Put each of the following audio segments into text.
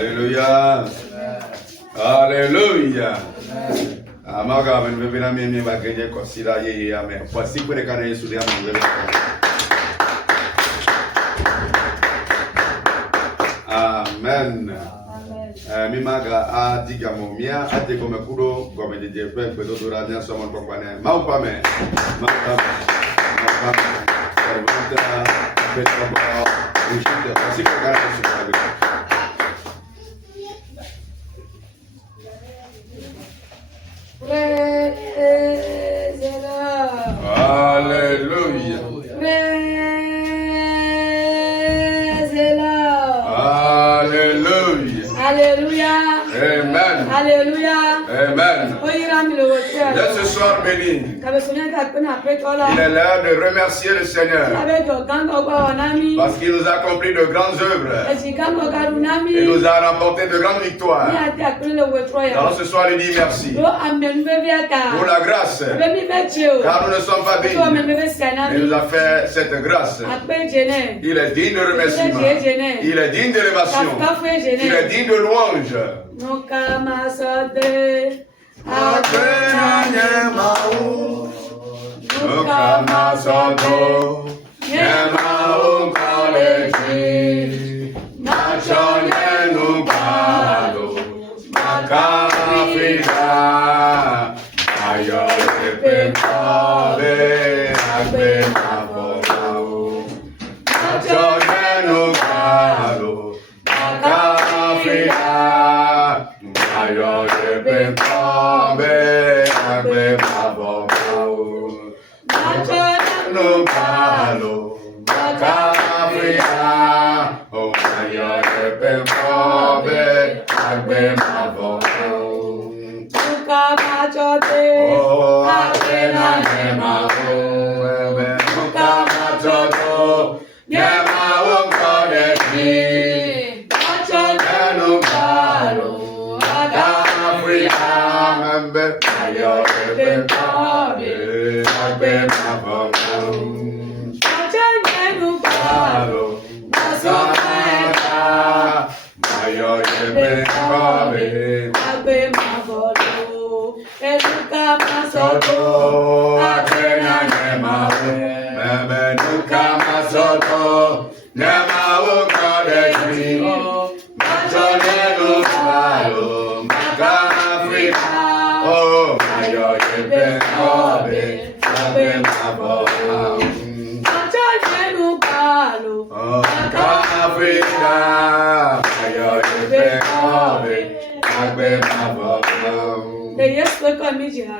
Alléluia. Alléluia. Amaga ben bebina mimi bagenye kosira ye amen. Voici pour les canaux sous les Amen. Mimaga a digamo mia a te come kudo come de pe pe do radio so mon kokwane. Mau pa me. Mau pa me. Servanta pe to ba. Voici pour les canaux sous les Praise the Lord. Alléluia. Praise the Lord. Alléluia. Alléluia. Amen. Alléluia. Amen. Laisse ce soir béni. Il est l'heure de remercier le Seigneur parce qu'il nous a accompli de grandes œuvres. Il nous a remporté de grandes victoires. Alors ce soir, il dit merci pour la grâce, car nous ne sommes pas dignes. Il nous a fait cette grâce. Il est digne de remerciement. Il est digne d'élévation. Il est digne de louange.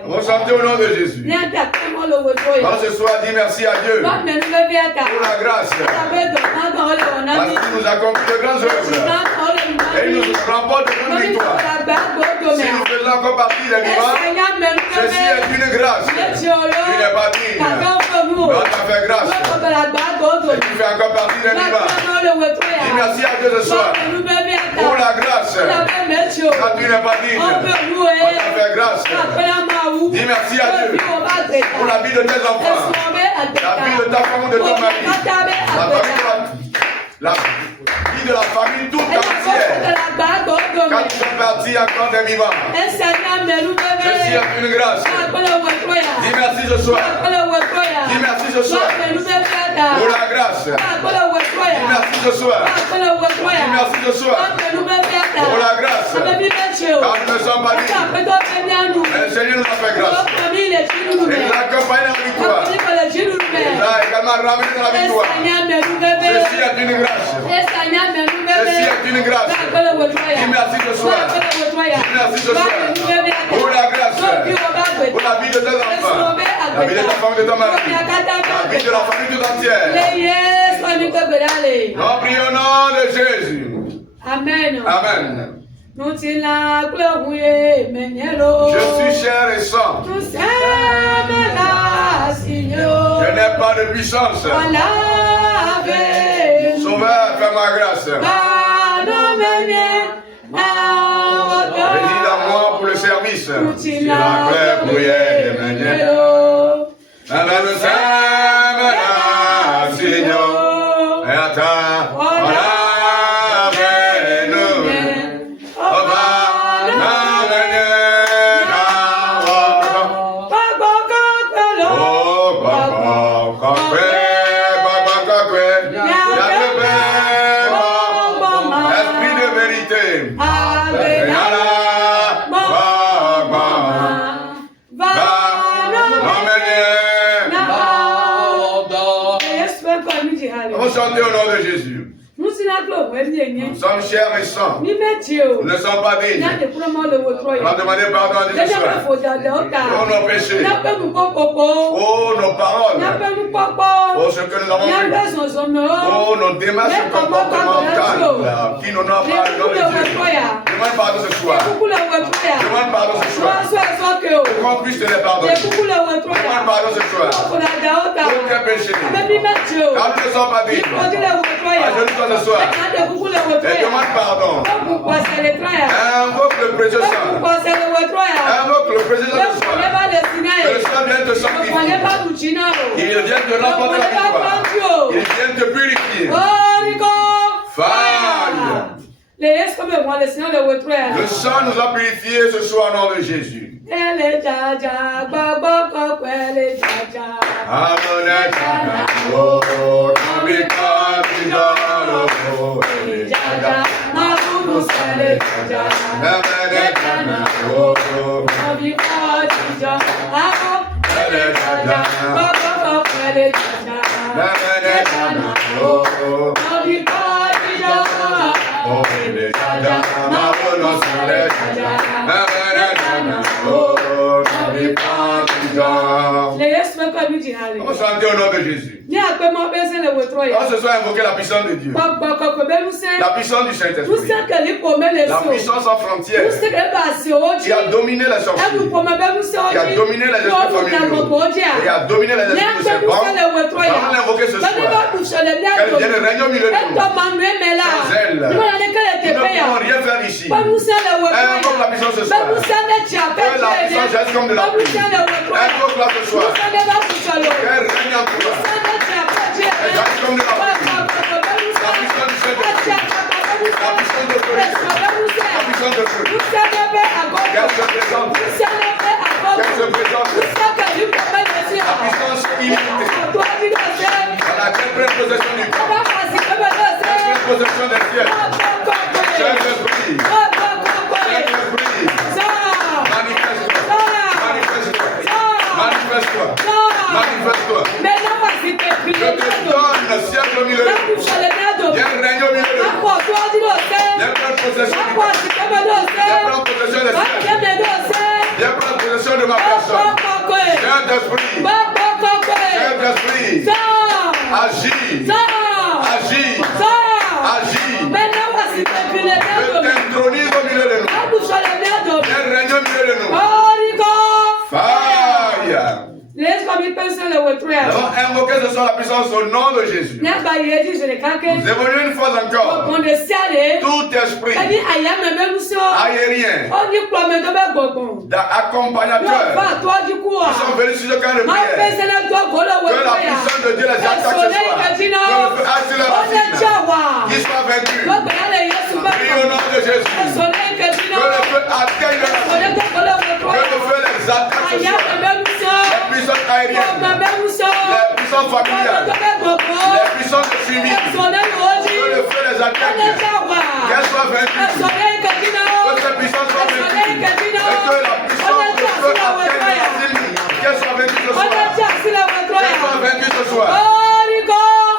On chante au nom de Jésus. Alors ce soir, dis merci à Dieu pour la grâce. Parce qu'il nous accomplit de grandes œuvres. Et il nous remporte de grandes victoires. Si nous faisons encore partie des vivants, ceci est une grâce. Tu n'es pas digne. Donc tu as fait grâce. Et tu fais encore partie des vivants. Dis merci à Dieu ce soir pour la grâce. Quand tu n'es pas digne, on t'a fait grâce. Dis merci à Dieu pour la vie de tes enfants, la vie de ta femme ou de ton mari, la vie de la famille toute entière. Quand tu es parti encore des vivants, ceci est une grâce. Dis merci ce soir. Dis merci ce soir pour la grâce. Dis merci ce soir. Dis merci ce soir pour la grâce. Quand nous ne sommes pas dignes, le Seigneur nous a fait grâce. Il nous a accompagné dans la victoire. Il nous a également ramené dans la victoire. Ceci est une grâce. Ceci est une grâce. Dis merci ce soir. Dis merci ce soir pour la grâce. Pour la vie de tes enfants. La vie de ta femme et de ton mari. La vie de la famille tout entière. Nous prions au nom de Jésus. Amen. Amen. Je suis chair et sang. Je n'ai pas de puissance. Sauveur, fais ma grâce. Réside en moi pour le service. Si la claire bruyère de manière. Seigneur, et attends, voilà, nous. vérité. On va chanter au nom de Jésus. Nous sommes chers et saints. Nous ne sommes pas dignes. On a demandé pardon à Dieu ce soir. Pour nos péchés. Pour nos paroles. Pour ce que nous avons fait. Pour nos démarches comportementales qui nous n'ont pas donné Dieu. Demande pardon ce soir. Demande pardon ce soir. Qu'on puisse te les pardonner. Demande pardon ce soir. Pour tes péchés. Quand nous ne sommes pas dignes. À ce soir. Et demande pardon. Invoque le précieux sang. Invoque le précieux sang ce soir. Que le sang vienne te sanctifier. Il vient te remporter la victoire. Il vient te purifier. Fire. Le sang nous a purifiés ce soir au nom de Jésus. On chante au nom de Jésus. On se soit invoqué la puissance de Dieu. La puissance du Saint-Esprit. La puissance sans frontières. Qui a dominé les sorciers. Qui a dominé les esprits familiaux. Qui a dominé les esprits de ses bancs. On va l'invoquer ce soir. Qu'elle vienne régner au milieu de nous. Sans elle. Nous ne pouvons rien faire ici. Invoque la puissance ce soir. Que la puissance geste comme de la pluie. Invoque-la ce soir. Qu'elle règne en toi. Elle geste comme de la pluie. La puissance du Saint-Esprit. La puissance de Dieu. La puissance de Dieu. Qu'elle se présente. Qu'elle se présente. La puissance illimitée. À laquelle prenne possession du corps. Prenne possession des cieux. Saint-Esprit. Saint-Esprit. Manifeste-toi. Manifeste-toi. Manifeste-toi. Je te donne siècle au milieu de nous. Viens régner au milieu de nous. Viens prendre possession du corps. Viens prendre possession des cieux. Viens prendre possession de ma personne. Saint-Esprit. Saint-Esprit. Agis. Agis. Agis. Je t'intronise au milieu de nous. Viens régner au milieu de nous. Fire. Nous avons invoqué ce soir la puissance au nom de Jésus. Nous évoluons une fois encore. Tout esprit aérien, d'accompagnateur, qui sont venus sur le camp de prière. Que la puissance de Dieu les attaque ce soir. Que le feu aille sur leur racine. Qu'ils soient vaincus. Prie au nom de Jésus. Que le feu atteigne leur racine. Que le feu les attaque ce soir. Les puissances aériennes, les puissances familiales, les puissances de suivi, que le feu les atteigne, qu'elles soient vaincues, que ces puissances soient vaincues, et que la puissance de feu atteigne les ennemis, qu'elles soient vaincues ce soir, qu'elles soient vaincues ce soir.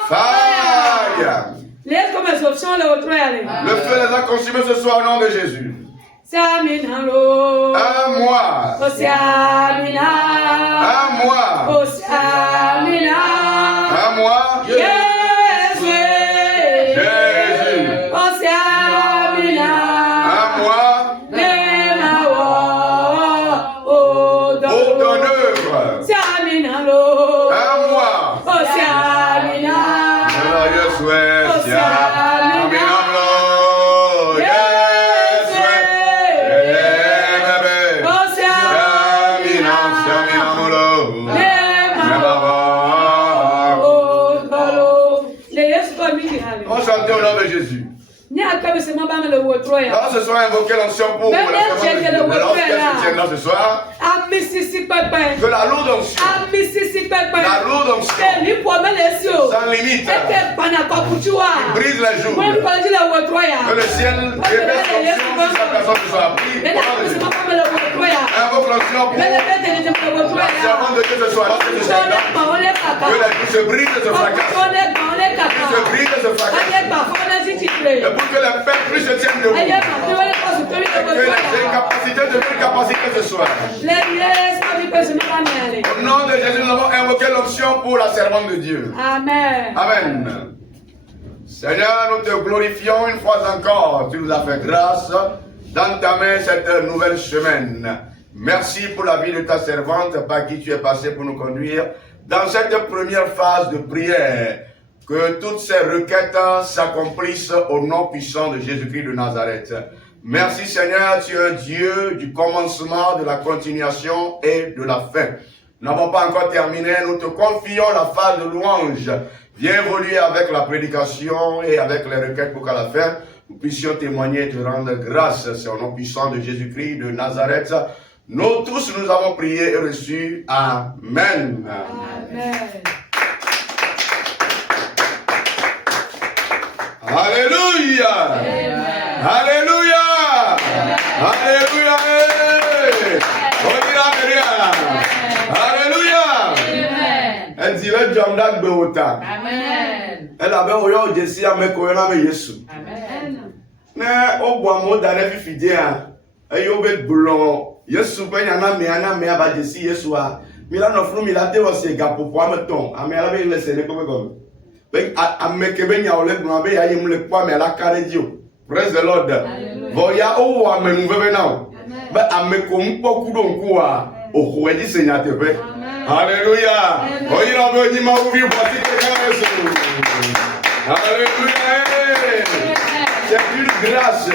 Fire! Le feu les a consumés ce soir au nom de Jésus. À moi. À moi. À moi. Jésus. À moi. Au ton œuvre. À moi. Je souhaite. On chantait au nom de Jésus. Là, ce soir, invoquer l'onction pour la ce soir. Que la lourde onction, sans limite, qui brise les jours, que le ciel déverse l'onction si sa personne se soit pris. Invoque l'onction pour la servante de Dieu ce soir. Lorsque je suis là, que les coups se brisent et se fracassent. Se brisent et se fracassent. Et pour que les pères plus se tiennent debout. Que les incapacités deviennent capacités ce soir. Au nom de Jésus, nous avons invoqué l'onction pour la servante de Dieu. Amen. Amen. Seigneur, nous te glorifions une fois encore. Tu nous as fait grâce d'entamer cette nouvelle semaine. Merci pour la vie de ta servante par qui tu es passé pour nous conduire dans cette première phase de prière. Que toutes ces requêtes s'accomplissent au nom puissant de Jésus-Christ de Nazareth. Merci Seigneur, tu es un Dieu du commencement, de la continuation et de la fin. Nous n'avons pas encore terminé, nous te confions la phase de louange. Viens évoluer avec la prédication et avec les requêtes pour qu'à la fin, nous puissions témoigner et te rendre grâce. C'est au nom puissant de Jésus-Christ de Nazareth. Nous tous, nous avons prié et reçu. Amen. Amen. Alléluia. Amen. Alléluia. Alléluia. Alléluia. Elle dirait Jamda Gbeota. Amen. Elle avait oyo Jesse amekoyona me Yesu. Amen. Ne ogwa mo dare fifidia. Eyo be blon. Yesu pe nyana me aba Jesse Yesu a. Mila no fru mila te wo se gapo po ameton. Ame ala be le sene ko be go. Be ameke be nya ole gbon be ya yemu le po ame ala kare dio. Praise the Lord. Voya o wa menu bebe now. But ameko mpo kudo nkuwa. O wedi senya tepe. Alléluia. Oyira be nyima uvi boti ke Yesu. Alléluia. C'est une grâce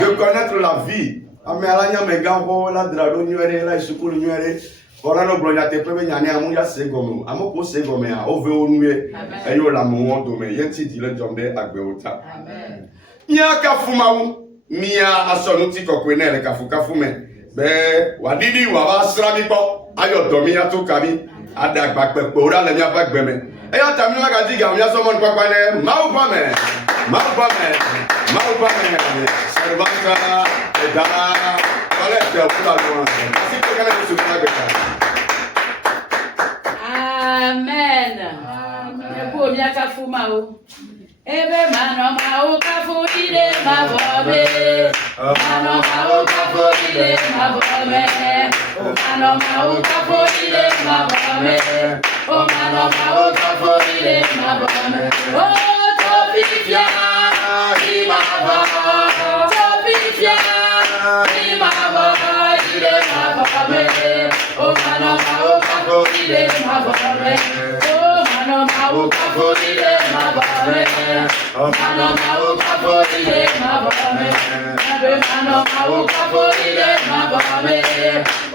de connaître la vie. Ame alanya megambo la drado nyere la isukulu nyere. Ora no blonya tepe be nyane amu ya segomo. Amoko segome a ove onue. Eyo la mo do me yenti di le jombe agbeota. Amen. Nya kafumawu mia asonuti kokwene le kafukafume be wadidi wa basra mi po ayo do mi ato kami adagba pepe ora le mi afagbeme eya tami ma gaji ga mi aso mo npa pane mau pame servanta eda kale te okula lo si te kana su na gbe. Amen. Ebo mi akafumawu. Ebe mano mau kafuide mabome, mano mau kafuide mabome, mano mau kafuide mabome, mano mau kafuide mabome. Oh, topifia, imaba, topifia, imaba, ide mabome. Oh, mano mau kafuide mabome. Oh, mano mau kafuide mabome. Mano mau kafuide mabome. Mano mau kafuide mabome.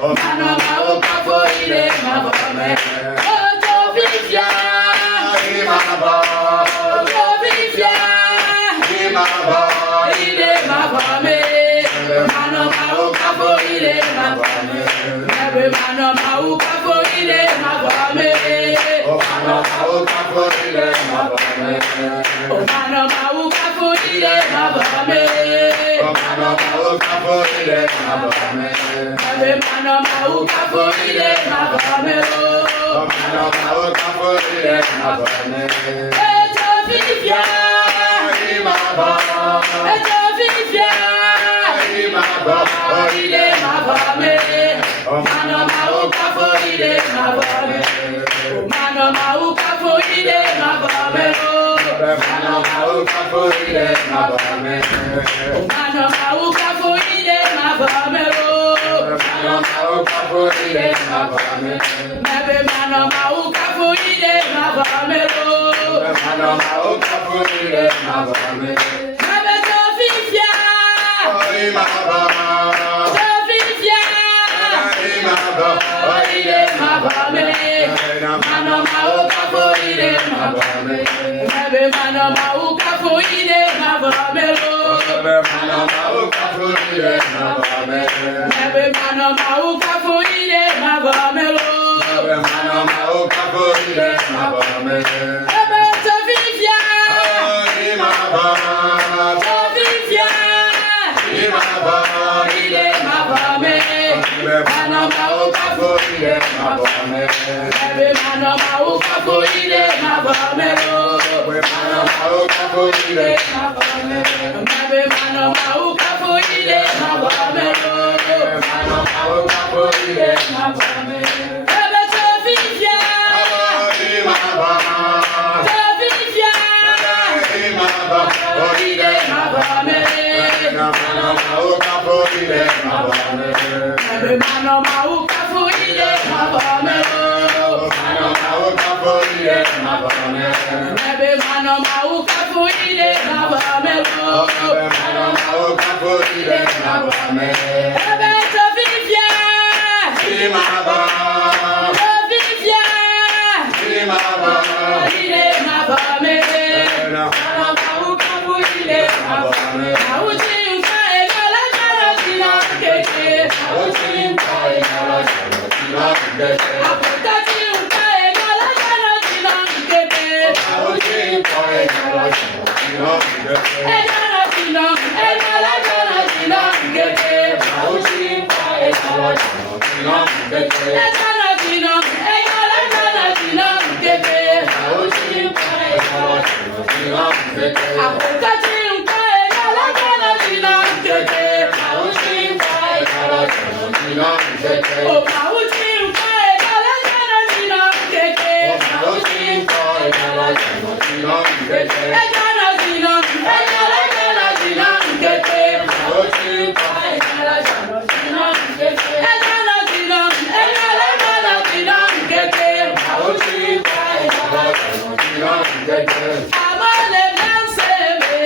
Mano mau kafuide mabome. Oh, topifia, imaba, topifia, imaba, ide mabome. Mano mau kafuide mabome. Mano mau kafuide mabome. Mano mau kafuide mabome. Mano mau kafuide mabome. Mano mau kafuide mabome. Mano mau kafuide mabome. Mano mau kafuide mabome. Etofifia, imaba, etofifia, imaba, ide mabome. Mano mau kafuide mabome. Mano mau kafuide mabome. Mano mau kafuide mabome. Mano mau kafuide mabome. Mano mau kafuide mabome. Mano mau kafuide mabome. Mano mau kafuide mabome. Mabe tofifia, imaba, tofifia, imaba, ide mabome. Mano mau kafuide mabome. Mano mau kafuide mabome. Mano mau kafuide mabome. Mano mau kafuide mabome. Mano mau kafuide mabome. Ebe tofifia, imaba, tofifia, ile mabome. Ebe mano mauka fuile mabomero. Mano mauka fuile mabomero. Ebe mano mauka fuile mabomero. Mano mauka fuile mabomero. Ebe tofifia. Tofifia. Fuile mabomero. Mano mauka fuile mabomero. Ebe mano mauka fuile mabomero. Mano mauka fuile mabomero. Ebe mano mauka fuile mabomero. Mano mauka fuile mabomero. Ebe tofifia. Tofifia. Fuile mabomero. Mano mauka fuile mabomero. Auchi unka egala jalo sina keke. Auchi unka egala jalo sina keke. Apotati unka egala jalo sina keke. Auchi unka egala jalo sina keke. Egala sina keke. Auchi unka egala jalo sina keke. Egala sina keke. Auchi unka egala jalo sina keke. Apotati unka egala jalo sina keke. Auchi unka egala jalo sina keke. Oh, auchi unka egala jalo sina keke. Auchi unka egala jalo sina keke. Egala sina keke. Auchi unka egala jalo sina keke. Egala sina keke. Auchi unka egala jalo sina keke. Amale dansebe.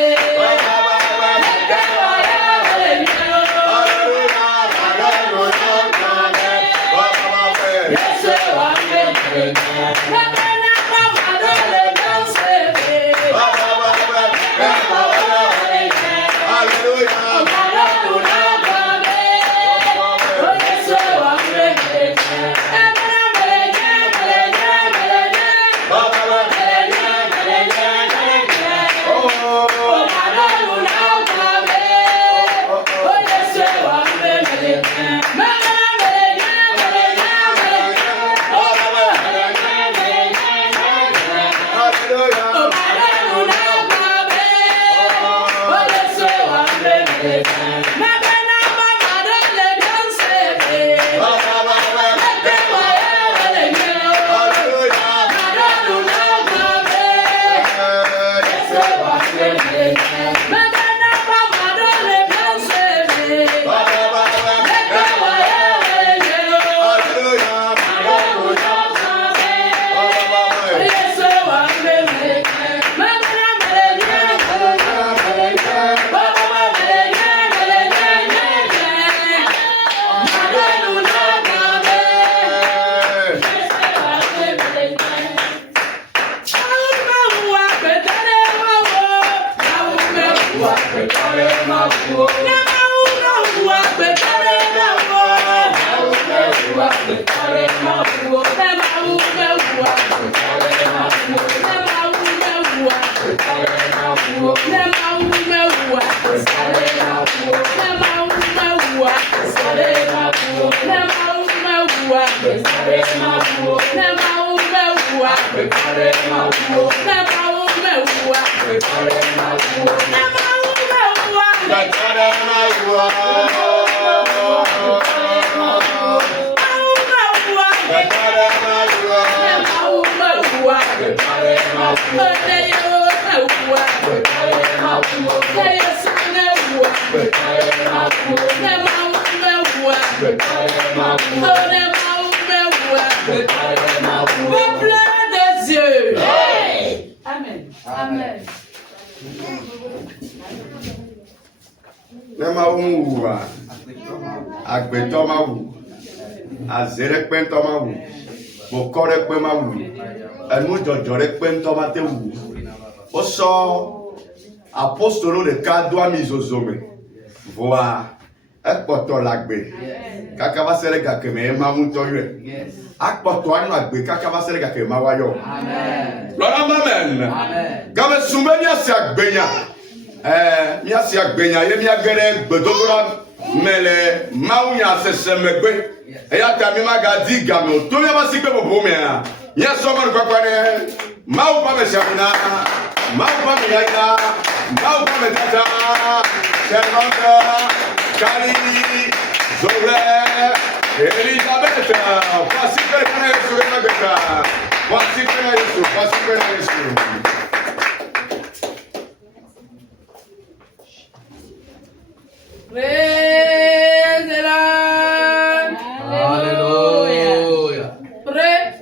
Amen. Nema umuwa agbeto ma wu azere pento ma wu bokore pe ma wu enu jojore pento ma te wu o so apostolo de kado amizozome voa ekpoto lagbe kaka va sere ga keme ma muto yue akpoto anu agbe kaka va sere ga keme ma wayo amen lord amen game sumbe ni ase agbenya mi ase agbenya ye mi agere gbedogora Mais les Maounia se semegbe. Et ya tamima gadi gamo. Tout le monde s'y peut pour vous. Ya somme quoi quoi ne. Maou pas me chamina. Maou pas me yaina. Maou pas me tata. Servante. Kali. Zoé. Elisabeth. Voici que le Canada est sur le Magata. Voici que le Yesu. Voici que le Yesu. Praise the Lord. Hallelujah. Praise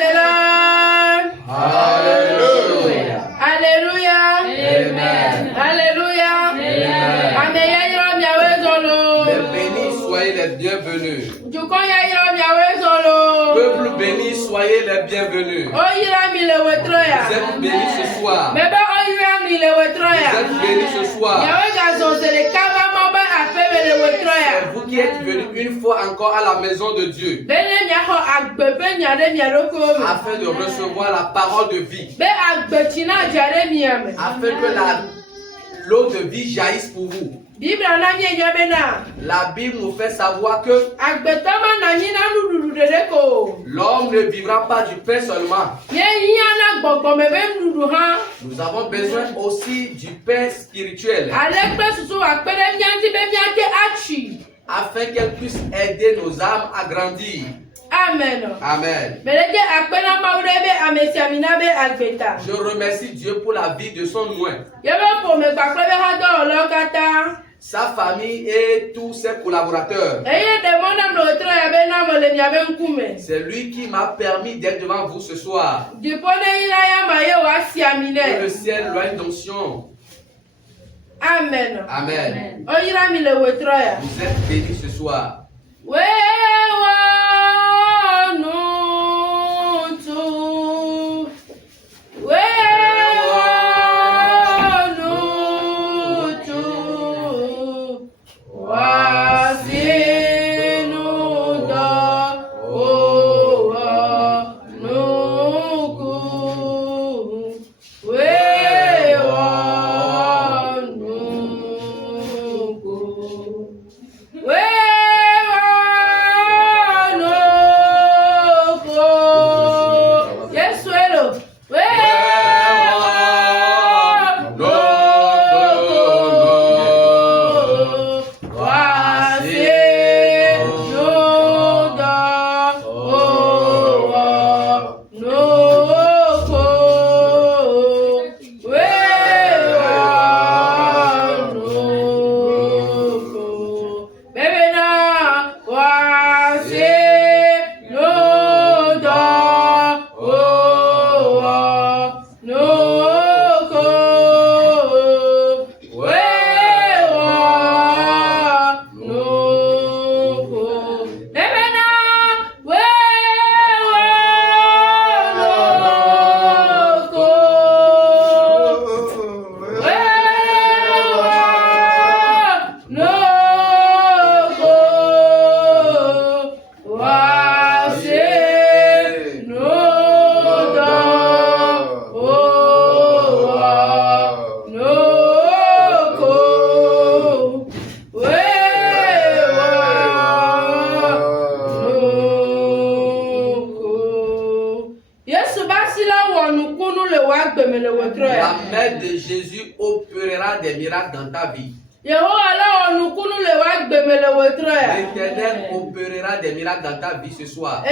the Lord. Hallelujah. Hallelujah. Amen. Hallelujah. Amen. Amen. Yairo miawe zolo. Les bénis, soyez les bienvenus. Juko yairo miawe zolo. Peuple béni, soyez les bienvenus. Oyira mi le wetroya. Vous êtes bénis ce soir. Bebe oyira mi le wetroya. Vous êtes bénis ce soir. Yawe gazo se le kava mamba afebe le wetroya. C'est vous qui êtes venus une fois encore à la maison de Dieu Bene miaho agbebe nyare miaroko. afin de recevoir la parole de vie, Be agbechina jare miame. afin que l'eau de vie jaillisse pour vous. Bible na mi nyabena. La Bible nous fait savoir que Agbetama na nyina nududu dedeko. l'homme ne vivra pas du pain seulement. Ye yana gbogbo mebe nududu ha. Nous avons besoin aussi du pain spirituel Alekpe susu akpere mianti be miante achi. afin qu'elle puisse aider nos âmes à grandir. Amen. Amen. Meleke akpena maurebe amesiamina be agbeta. Je remercie Dieu pour la vie de son loin, Yebe po me gbakpebe ha do olokata. sa famille et tous ses collaborateurs. Eye de mona mlotro ya be na mole miabe nkume. C'est lui qui m'a permis d'être devant vous ce soir. Dipone ina ya maye wa Que siamine. le ciel loin d'onction. Amen. Amen. Oyira mi le wetro ya. Vous êtes bénis ce soir. Wewa nutu. Wewa nutu. Wasinuda owa nuku. Wewa nuku. Yes, well. La mère de Jésus opérera des miracles dans ta vie. L'Éternel opérera des miracles dans ta vie ce soir.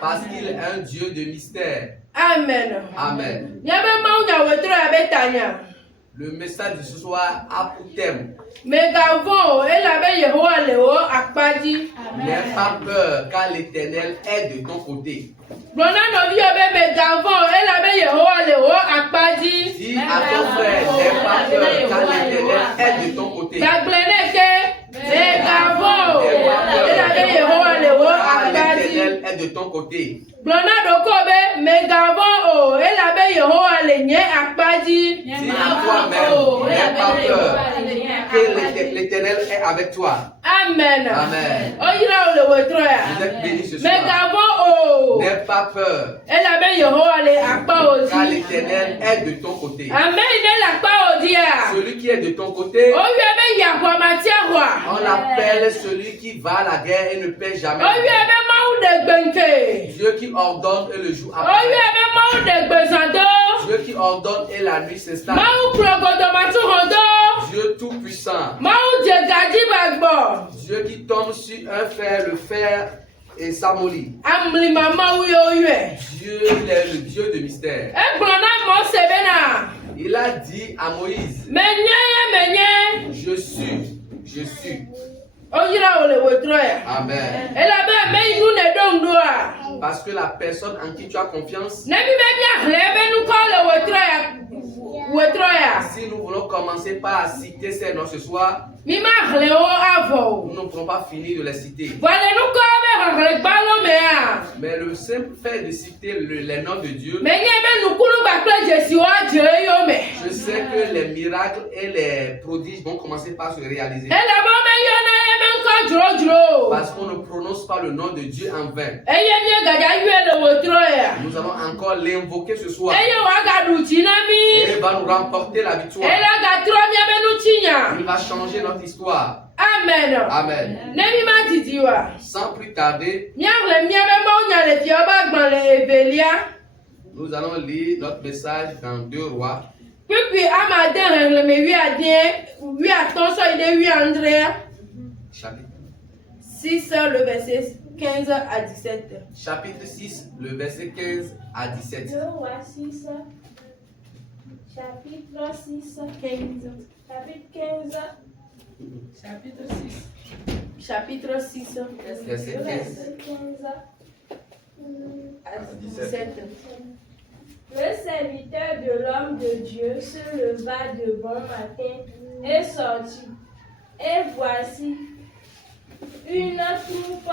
Parce qu'il est un Dieu de mystère. Amen. Amen. Le message de ce soir a pour thème: n'aie pas peur car l'Éternel est de ton côté. Dis à ton frère, n'aie pas peur car l'Éternel est de ton côté. L'Éternel est de ton côté. Dis à toi-même, n'aie pas peur que que l'Éternel est avec toi. Amen. Amen. Vous Vous êtes bénis ce soir. N'aie pas peur, car l'Éternel est de ton côté. Celui qui est de ton côté, on l'appelle celui qui va à la guerre et ne paie jamais. Dieu qui ordonne et le jour apparaît. Dieu qui ordonne et la nuit s'installe. Dieu tout puissant. Dieu qui tombe sur un fer, le fer et s'amollit. Dieu, il est le Dieu de mystère. Il a dit à Moïse, je suis. Amen. Parce que la personne en qui tu as confiance, si nous voulons commencer par citer ces noms ce soir, nous ne pourrons pas finir de les citer. Mais le simple fait de citer les noms de Dieu, je sais que les miracles et les prodiges vont commencer par se réaliser. Parce qu'on ne prononce pas le nom de Dieu en vain. Nous allons encore l'invoquer ce soir. Et il va nous remporter la victoire. Il va changer notre histoire. Amen. Amen. Sans plus tarder, nous allons lire notre message dans 2 Rois. Chapitre 6, le verset 15 à 17. Chapitre 6, le verset 15 à 17. 2 Rois 6, chapitre 6, 15. Chapitre 15. Chapitre 6, Verset 15 à 17. Le serviteur de l'homme de Dieu se leva de bon matin et sortit. Et voici, une troupe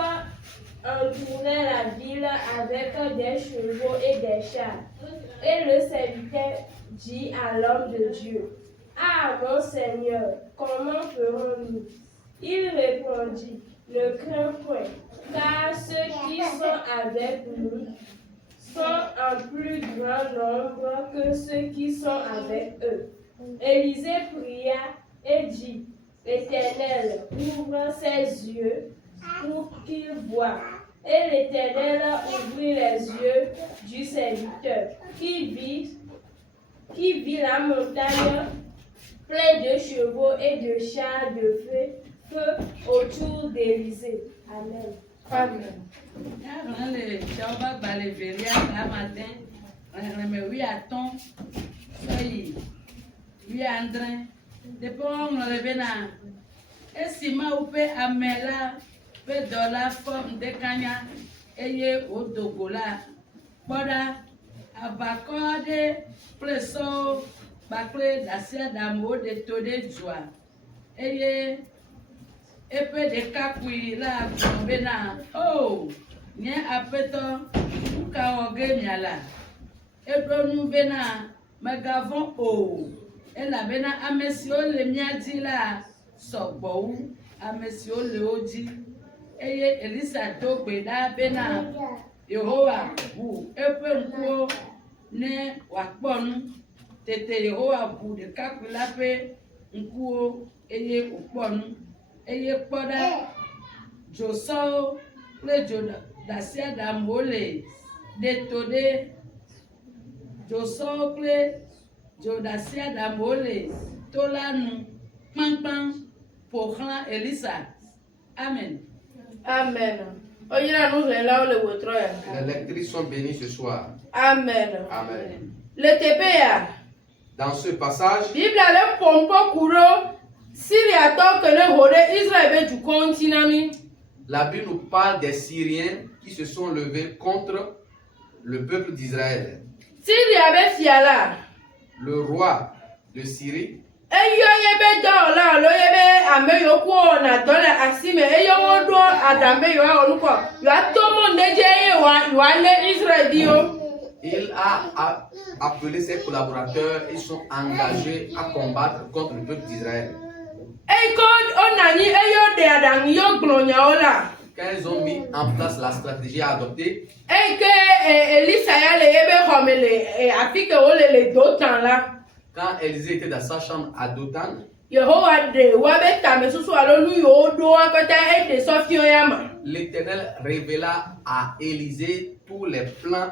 entourait la ville avec des chevaux et des chars. Et le serviteur dit à l'homme de Dieu, « Ah, mon Seigneur, comment ferons-nous » Il répondit, « Ne crains point, car ceux qui sont avec nous sont en plus grand nombre que ceux qui sont avec eux. » Élisée pria et dit, « L'Éternel ouvre ses yeux pour qu'il voie. » Et l'Éternel ouvrit les yeux du serviteur, qui vit la montagne pleine de chevaux et de chars de feu autour d'Élisée. Amen. Amen. Pe dɔla fɔm ɖeka nya eye wodo go la kpɔ ɖa abakɔ aɖe kple sɔwo kpakple ɖasiaɖamewo ɖe to ɖe dzoa eye eƒe ɖekakpui la gblɔ bena o nye aƒetɔ nu ka wɔ ge miala eɖo nu bena megavɔ̃ o elabena ame siwo le mía dzi la sɔgbɔ wu ame siwo le wo dzi. Eye Elisa do gbe ɖa bena Yehowa ʋu eƒe ŋkuwo ne wòakpɔ nu. Tete Yehowa ʋu ɖekakpui la ƒe ŋkuwo eye wòkpɔ nu. Eye kpɔ ɖa dzosɔwo kple dzoɖasiaɖamewo le ɖe to ɖe dzosɔwo kple dzoɖasiaɖamewo le to la nu kpankpan ƒo xlã Elisa. Amen. Amen. Les lectrices sont bénies ce soir. Amen. Amen. Le TPA. Dans ce passage, Bible ale pompo kuro Syria que le hore Israël du continent. La Bible nous parle des Syriens qui se sont levés contre le peuple d'Israël. Syria be fiala. Le roi de Syrie Eyo yebe dola lo yebe ameyo ko na dola asime eyo wodo adambe yo oluko yo atomo ndeje yo ale Israël dio. Il a appelé ses collaborateurs, ils sont engagés à combattre contre le peuple d'Israël. Quand ils ont mis en place la stratégie à adopter, quand Élisée était dans sa chambre à Dothan, l'Éternel révéla à Élisée tous les plans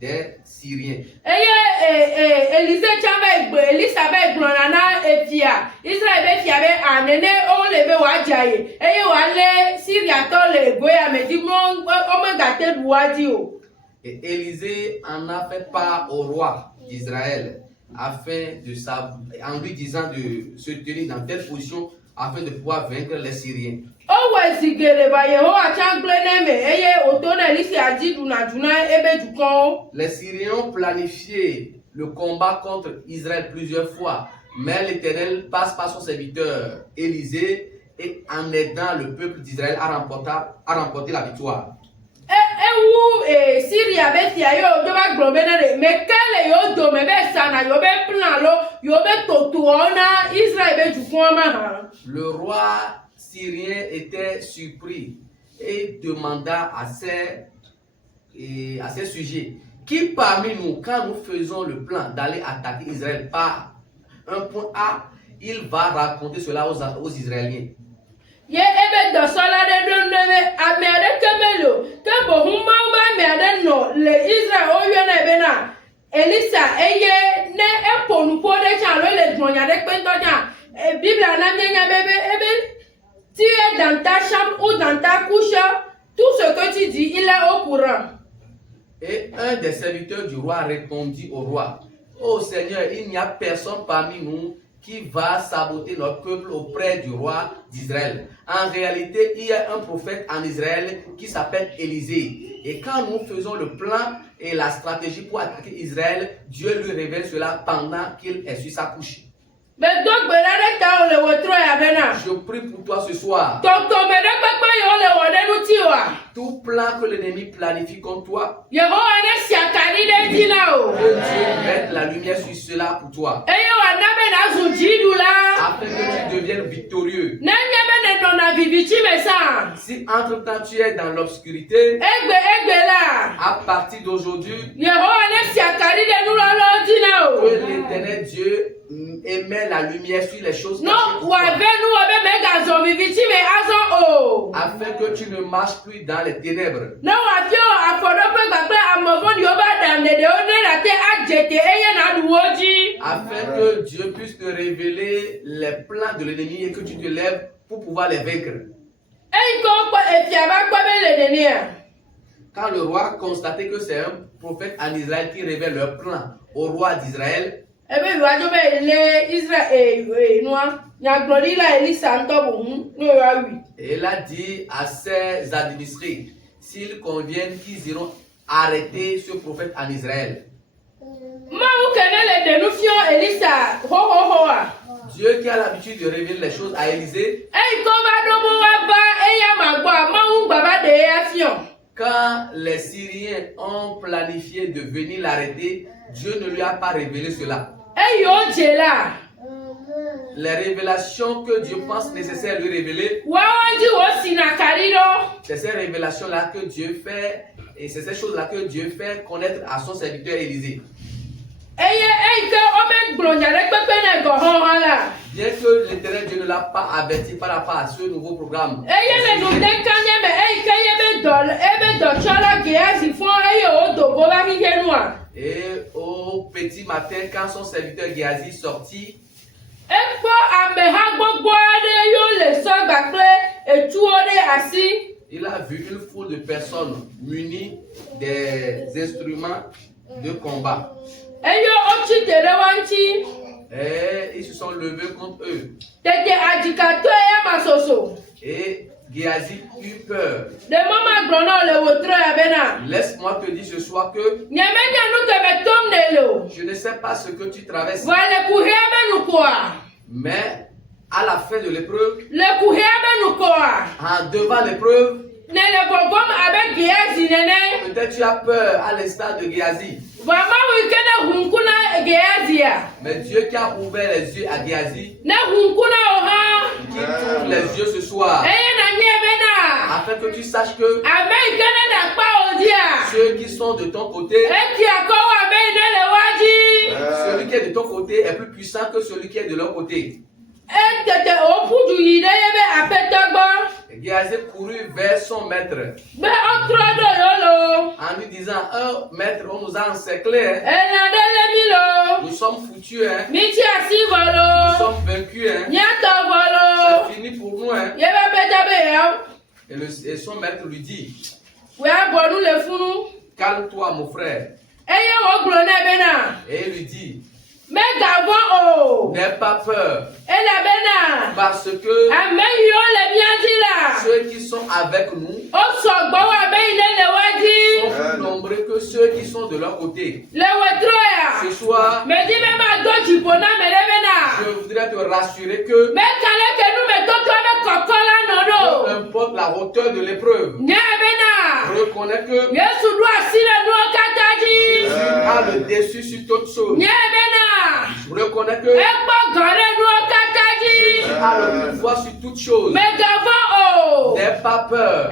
des Syriens. Et Élisée en a fait part au roi d'Israël en lui disant de se tenir dans telle position afin de pouvoir vaincre les Syriens. Les Syriens ont planifié le combat contre Israël plusieurs fois, mais l'Éternel passe par son serviteur Élisée et en aidant le peuple d'Israël à remporter la victoire. Le roi syrien était surpris et demanda à ses sujets: qui parmi nous, quand nous faisons le plan d'aller attaquer Israël par un point A, il va raconter cela aux Israéliens? Tu es dans ta chambre ou dans ta couche, tout ce que tu dis, il est au courant. Et un des serviteurs du roi répondit au roi: ô Seigneur, il n'y a personne parmi nous qui va saboter notre peuple auprès du roi d'Israël. En réalité, il y a un prophète en Israël qui s'appelle Élisée. Et quand nous faisons le plan et la stratégie pour attaquer Israël, Dieu lui révèle cela pendant qu'il est sur sa couche. Je prie pour toi ce soir. Tout plan que l'ennemi planifie contre toi, que Dieu mette la lumière sur cela pour toi, afin que tu deviennes victorieux. Si entre-temps tu es dans l'obscurité, à partir d'aujourd'hui, que l'Éternel Dieu émet la lumière sur les choses afin que tu ne marches plus dans les ténèbres. Afin que Dieu puisse te révéler les plans de l'ennemi et que tu te lèves pour pouvoir les vaincre. Quand le roi constatait que c'est un prophète en Israël qui révèle leurs plans au roi d'Israël, et il a dit à ses administrés s'ils conviennent qu'ils iront arrêter ce prophète en Israël. Dieu qui a l'habitude de révéler les choses à Élisée, quand les Syriens ont planifié de venir l'arrêter, Dieu ne lui a pas révélé cela. Les révélations que Dieu pense nécessaire de lui révéler, c'est ces révélations-là que Dieu fait, et c'est ces choses-là que Dieu fait connaître à son serviteur Élisée. Bien que l'Éternel Dieu ne l'a pas averti par rapport à ce nouveau programme, et au petit matin, quand son serviteur Géasi sortit, il a vu une foule de personnes munies des instruments de combat. Et ils se sont levés contre eux. Et Géasi eut peur. Laisse-moi te dire ce soir que je ne sais pas ce que tu traverses. Mais à la fin de l'épreuve, en devant l'épreuve, peut-être tu as peur à l'instar de Géasi. Mais Dieu qui a ouvert les yeux à Géasi t'ouvres les yeux ce soir. Afin que tu saches que ceux qui sont de ton côté, celui qui est de ton côté est plus puissant que celui qui est de leur côté. Géasi courut vers son maître en lui disant, maître, on nous a encerclés. Nous sommes foutus. Nous sommes vaincus. C'est fini pour nous. Et son maître lui dit, calme-toi mon frère. Et il lui dit, n'aie pas peur. Parce que ceux qui sont avec nous sont plus nombreux que ceux qui sont de leur côté. Ce soir, je voudrais te rassurer que peu importe la hauteur de l'épreuve, reconnais que Jésus a le dessus sur toute chose. Reconnais que Jésus a le pouvoir sur toute chose. N'aie pas peur.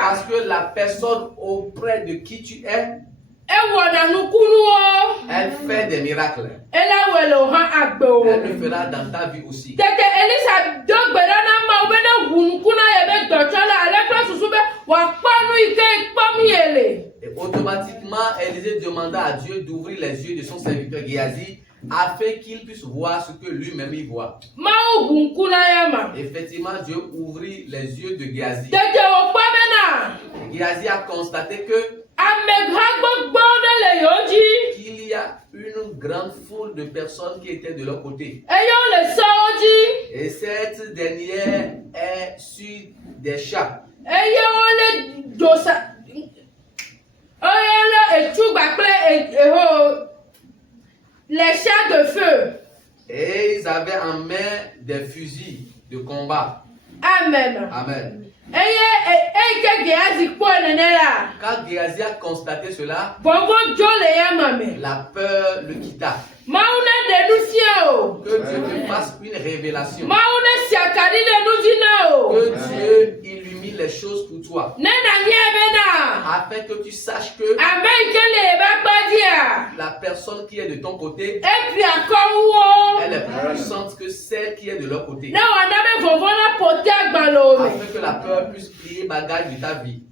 Parce que la personne auprès de qui tu es, elle fait des miracles. Elle le fera dans ta vie aussi. Et automatiquement, Élisée demanda à Dieu d'ouvrir les yeux de son serviteur Géasi afin qu'il puisse voir ce que lui-même il voit. Effectivement, Dieu ouvrit les yeux de Géasi. Géasi a constaté que qu'il y a une grande foule de personnes qui étaient de leur côté. Et cette dernière est sur des chats. Les chats de feu. Et ils avaient en main des fusils de combat. Amen. Amen. Quand Géasi a constaté cela, la peur le quitta. Que Dieu te fasse une révélation. Que Dieu illumine les choses pour toi. Afin que tu saches que la personne qui est de ton côté, elle est plus puissante que celle qui est de leur côté. Afin que la peur puisse plier bagage de ta vie.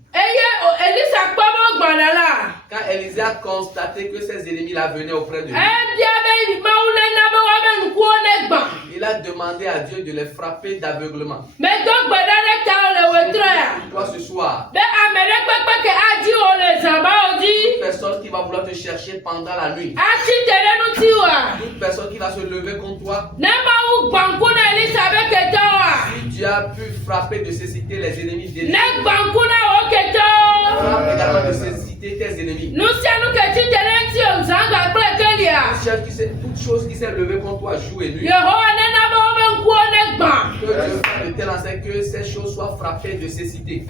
Quand Élisée a constaté que ses ennemis la venaient auprès de lui, il a demandé à Dieu de les frapper d'aveuglement. Toi ce soir, toute personne qui va vouloir te chercher pendant la nuit, toute personne qui va se lever contre toi, si Dieu a pu frapper de cécité les ennemis d'Élisée, frappe également de cécité tes ennemis. Toute chose qui s'est levée contre toi jour et nuit, que Dieu fasse de telle enseigne que ces choses soient frappées de cécité.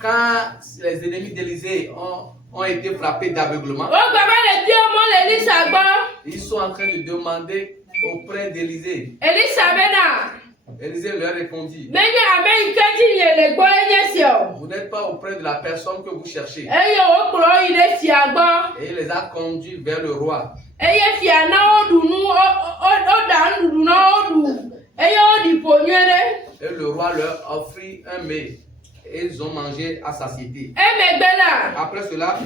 Quand les ennemis d'Élisée ont été frappés d'aveuglement, ils sont en train de demander auprès d'Élisée. Élisée leur répondit, vous n'êtes pas auprès de la personne que vous cherchez. Et il les a conduits vers le roi. Et le roi leur offrit un mets. Et ils ont mangé à satiété. Après cela,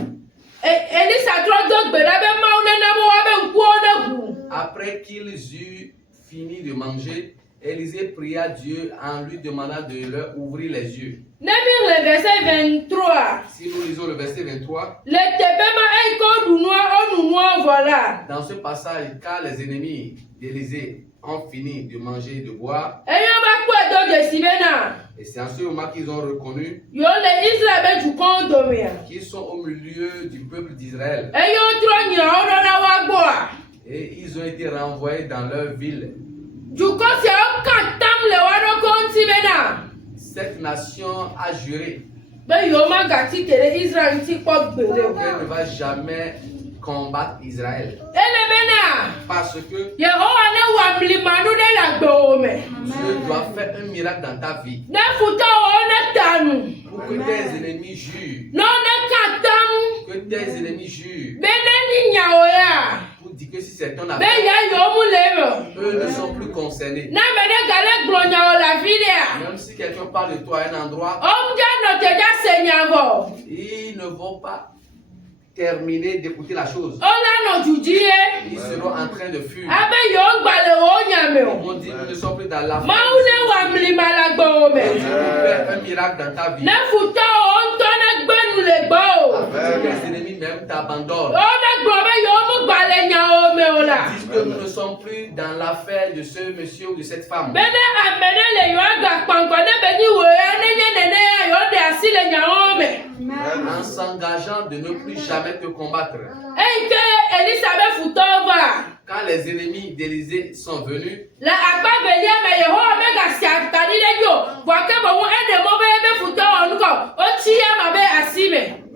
après qu'ils eurent fini de manger, Élisée pria Dieu en lui demandant de leur ouvrir les yeux. Si nous lisons le verset 23, dans ce passage, quand les ennemis d'Élisée ont fini de manger et de boire, et c'est en ce moment qu'ils ont reconnu qu'ils sont au milieu du peuple d'Israël. Et ils ont été renvoyés dans leur ville. Cette nation a juré qu'elle ne va jamais combattre Israël. Parce que Dieu doit faire un miracle dans ta vie. Pour que tes ennemis jurent. Que tes ennemis jurent. Pour dire que si c'est ton affaire, eux ne sont plus concernés. Même si quelqu'un parle de toi à un endroit, ils ne vont pas terminer d'écouter la chose. Ils seront en train de fuir. Ils vont dire nous ne sommes plus dans la foi. Dieu fait un miracle dans ta vie. Afin que tes ennemis même t'abandonnent. Disent que nous ne sommes plus dans l'affaire de ce monsieur ou de cette femme. En s'engageant de ne plus jamais te combattre. Quand les ennemis d'Élysée sont venus,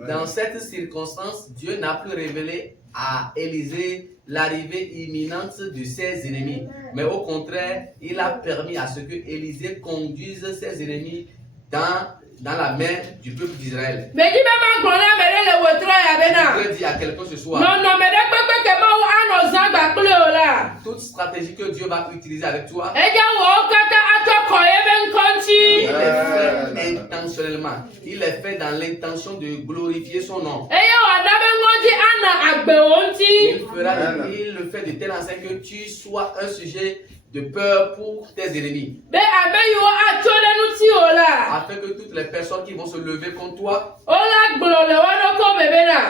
dans cette circonstance, Dieu n'a plus révélé à Élysée l'arrivée imminente de ses ennemis. Mais au contraire, il a permis à ce que Élysée conduise ses ennemis dans la main du peuple d'Israël. Je dis à quelqu'un ce soir, toute stratégie que Dieu va utiliser avec toi, il est fait intentionnellement. Il est fait dans l'intention de glorifier son nom. Il le fait de telle enseigne que tu sois un sujet de peur pour tes ennemis. Afin que toutes les personnes qui vont se lever contre toi,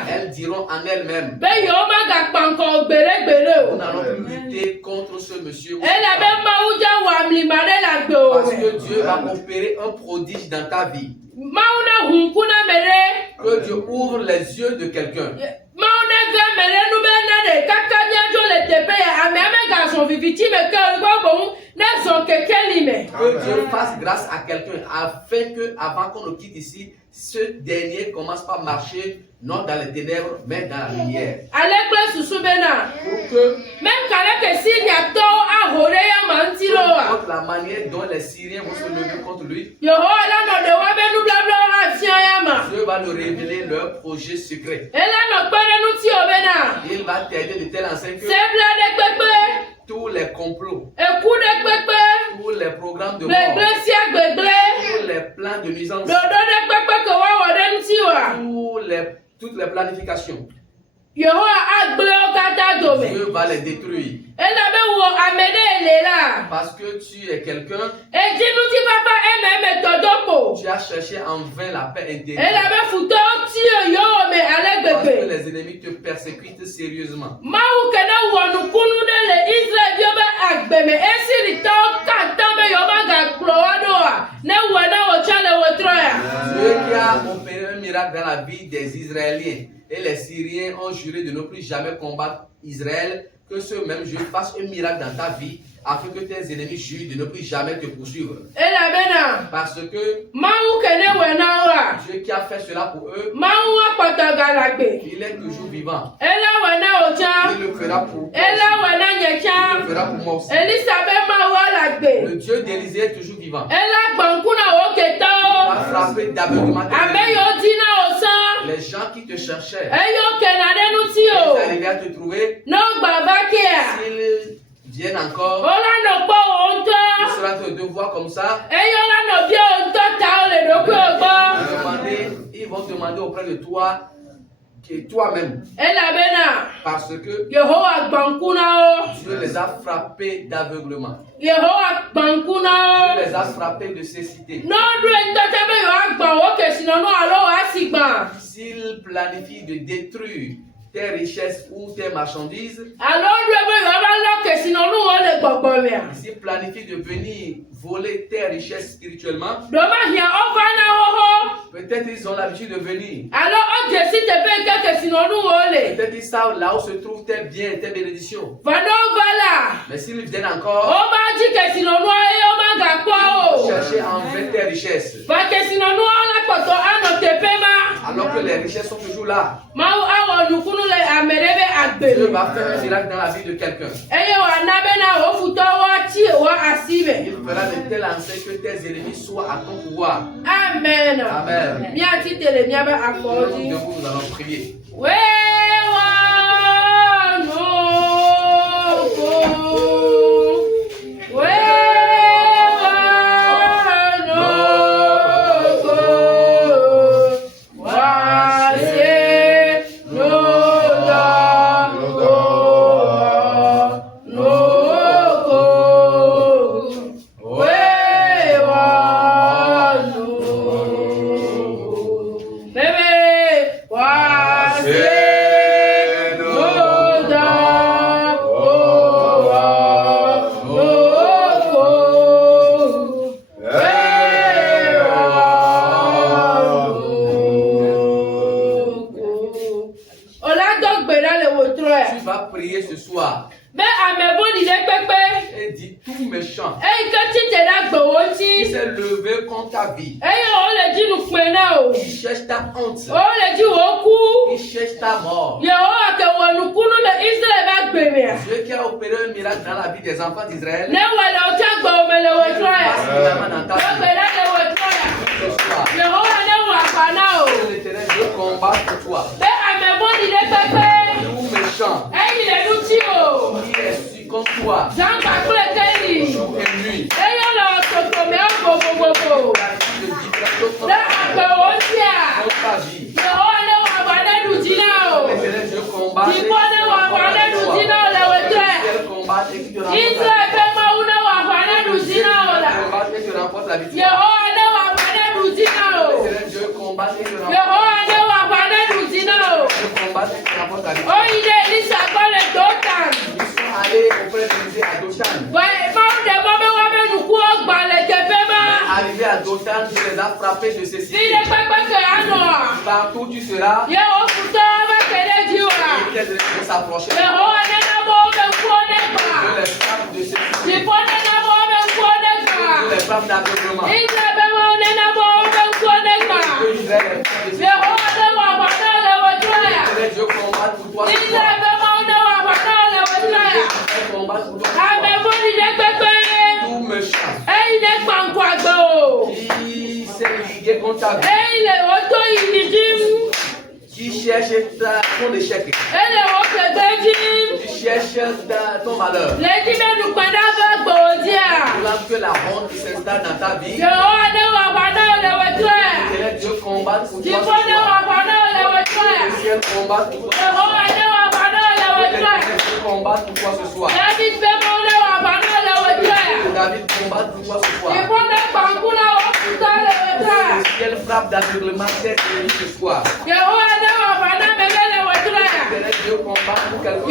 elles diront en elles-mêmes, nous n'allons plus lutter contre ce monsieur. Parce que Dieu va opérer un prodige dans ta vie. Que Dieu ouvre les yeux de quelqu'un. Que Dieu fasse grâce à quelqu'un afin que, avant qu'on le quitte ici, ce dernier commence par marcher non dans les ténèbres mais dans la lumière. Pour que contre la manière dont les Syriens vont se lever contre lui, Dieu va nous révéler leur projet secret. Il va t'aider de telle enseigne que tous les complots, tous les programmes de mort, tous les plans de nuisance, toutes les planifications, Dieu va les détruire. Parce que tu es quelqu'un, tu as cherché en vain la paix intérieure. Parce que les ennemis te persécutent sérieusement. Dieu qui a opéré un miracle dans la vie des Israéliens, et les Syriens ont juré de ne plus jamais combattre Israël, que ce même Dieu fasse un miracle dans ta vie, afin que tes ennemis jurent de ne plus jamais te poursuivre. Parce que Dieu qui a fait cela pour eux, il est toujours vivant. Il le fera pour toi. Il le fera pour moi aussi. Le Dieu d'Élysée est toujours vivant. Il va frapper d'aveuglement les gens qui te cherchaient. Ils arrivaient à te trouver. S'ils viennent encore, tu seras te devoir comme ça. Ils vont demander auprès de toi que toi-même. Parce que Dieu les a frappés d'aveuglement. Dieu les a frappés de cécité. S'ils planifient de détruire tes richesses ou tes marchandises, s'ils planifient de venir voler tes richesses spirituellement, peut-être ils ont l'habitude de venir. Peut-être ils savent là où se trouvent tes biens, tes bénédictions. Mais s'ils viennent encore, chercher en vain tes richesses, Alors que les richesses sont toujours là. Dieu va faire un miracle dans la vie de quelqu'un. Il fera de telle enseigne que tes ennemis soient à ton pouvoir. Amen. Amen. Nous allons prier. Tu vas prier ce soir. Et dis tout méchant qui s'est levé contre ta vie, qui cherche ta honte, qui cherche ta mort. Dieu qui a opéré un miracle dans la vie des enfants d'Israël, l'Éternel veut combattre pour toi. Tout méchant qui est contre toi, jour et nuit, l'Éternel veut combattre aller auprès d'Élisée à Dothan. Arrivé à Dothan, tu les as frappés de ceci. Partout tu seras, et de s'approcher. Je les frappe de ceci. Je les frappe d'aveuglement. Dieu combat pour toi. Tout méchant qui s'est ligué contre ta vie, qui cherche ton échec, qui cherche ton malheur, pour que la honte s'installe dans ta vie. Dieu combat pour toi. Le ciel combat pour toi. Dieu combat pour toi ce soir. David combat pour toi ce soir. Le ciel frappe d'aveuglement tes ennemis ce soir. Dieu combat pour quelqu'un.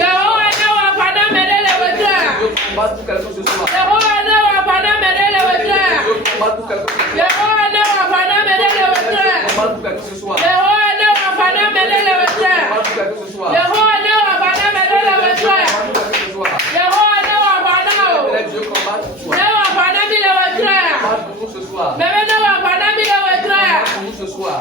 Dieu combat pour quelqu'un ce soir. Dieu combat pour quelqu'un ce soir. Combat pour quelqu'un ce soir. Dieu combat pour toi. Combat pour nous ce soir. Pour nous ce soir.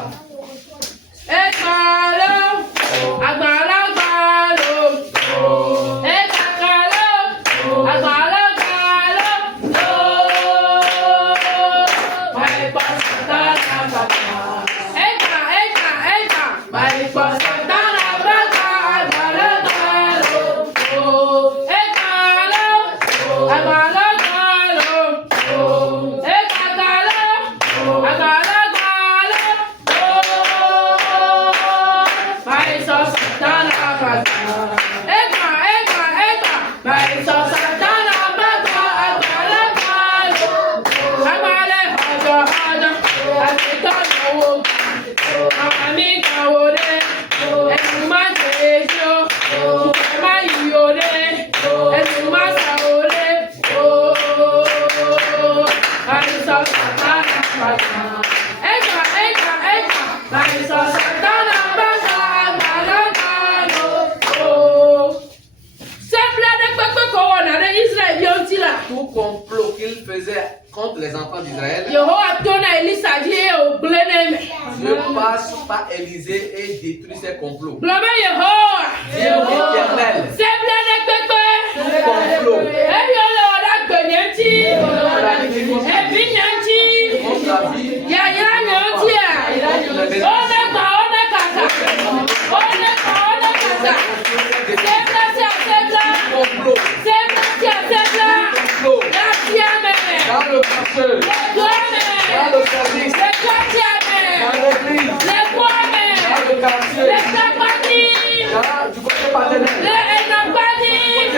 Tout complot qu'il faisait contre les enfants d'Israël, Dieu passe par Élisée et détruit ses complots. Dieu Éternel, complot contre la vie, dans le marché, dans le service, dans l'église, dans le quartier, du côté paternel, dans ta vie,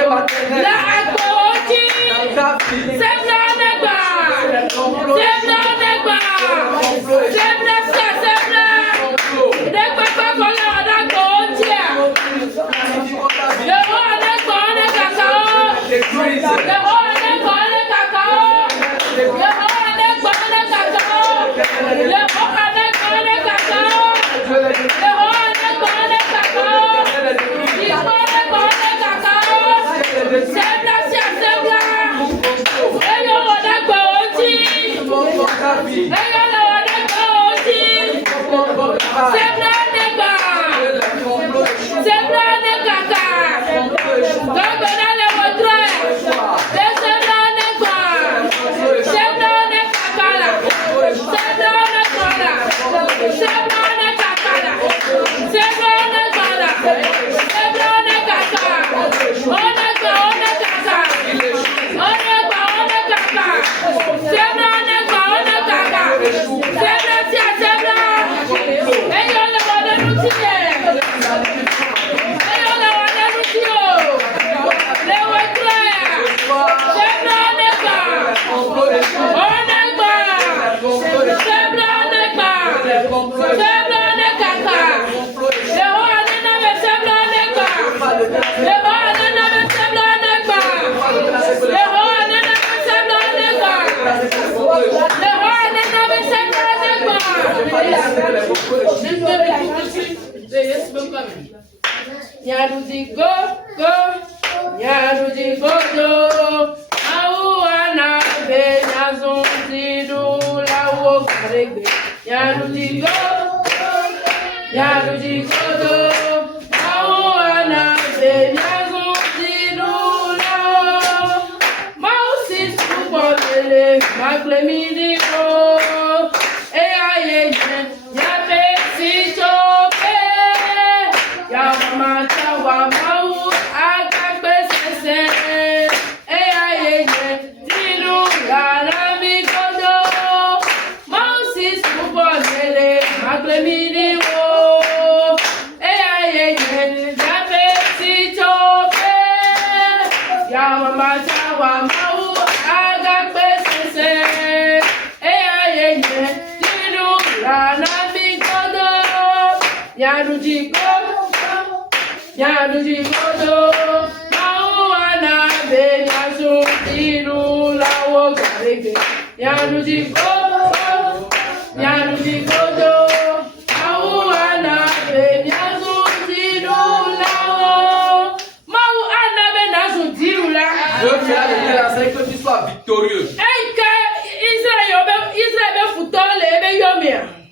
que tu sois victorieux.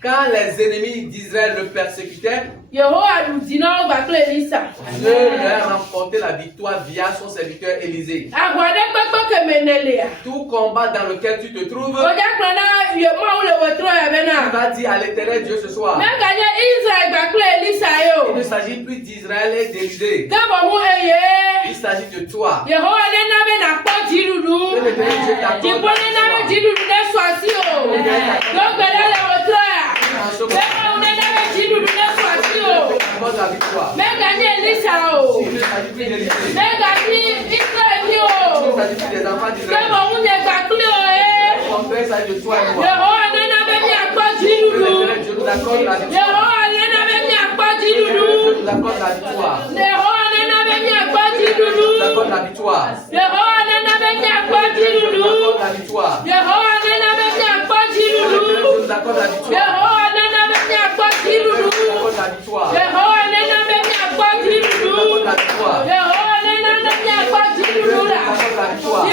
Quand les ennemis d'Israël le persécutaient, Dieu leur a remporté la victoire via son serviteur Élisée. Tout combat dans lequel tu te trouves, tu vas dire à l'Éternel Dieu ce soir. Il ne s'agit plus d'Israël et d'Élisée. Il s'agit de toi. Que l'Éternel Dieu t'accorde la victoire. Il ne s'agit plus d'Élisée. Il ne s'agit plus des enfants d'Israël. Ton Père s'agit de toi et moi. Dieu nous accorde la victoire. Dieu nous accorde la victoire. Dieu nous accorde la victoire. Dieu nous accorde la victoire. Dieu nous accorde la victoire.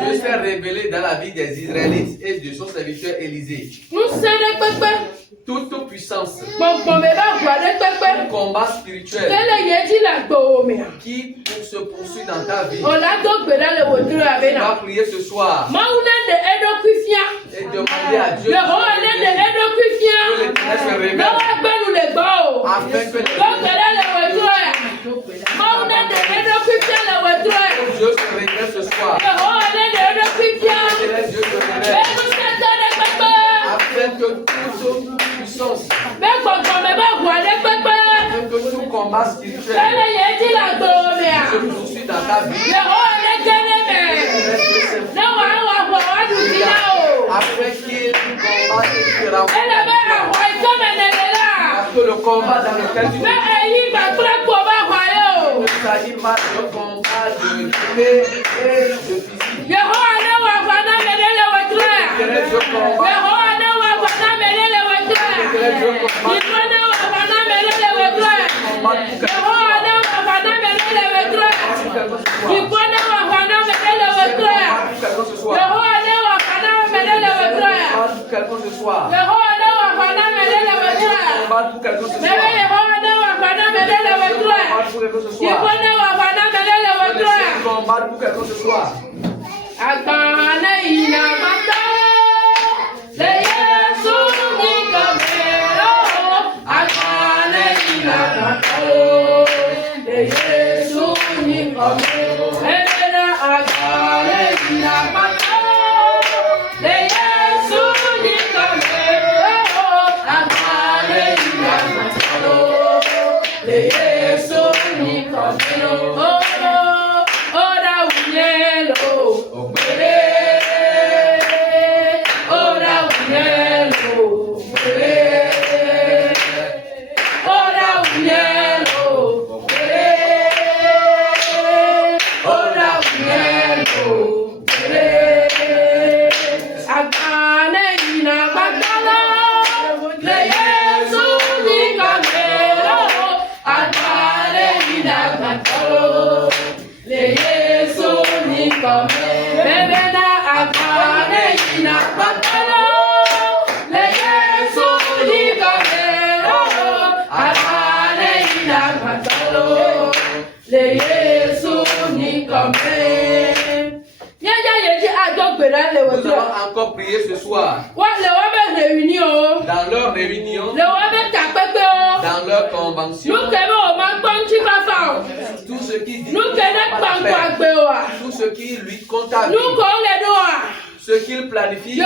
Dieu s'est révélé dans la vie des Israélites et de son serviteur Élisée. Toute puissance, combat spirituel qui se poursuit dans ta vie, tu vas prier ce soir et demander à Dieu que l'Éternel se révèle afin que Dieu se révèle ce soir. Dieu se révèle afin que toute puissance, afin que tout combat spirituel se poursuit dans ta vie. Afin qu'il combat spirituellement. Parce que le combat dans lequel tu es, il s'agit pas de combat de l'épée et de physique. Oh le Yesu ni kome. Nous allons encore prier ce soir. Dans leur réunion, dans leur convention, tout ce qui dit, tout ce qui lui comptable, ce qu'il planifie,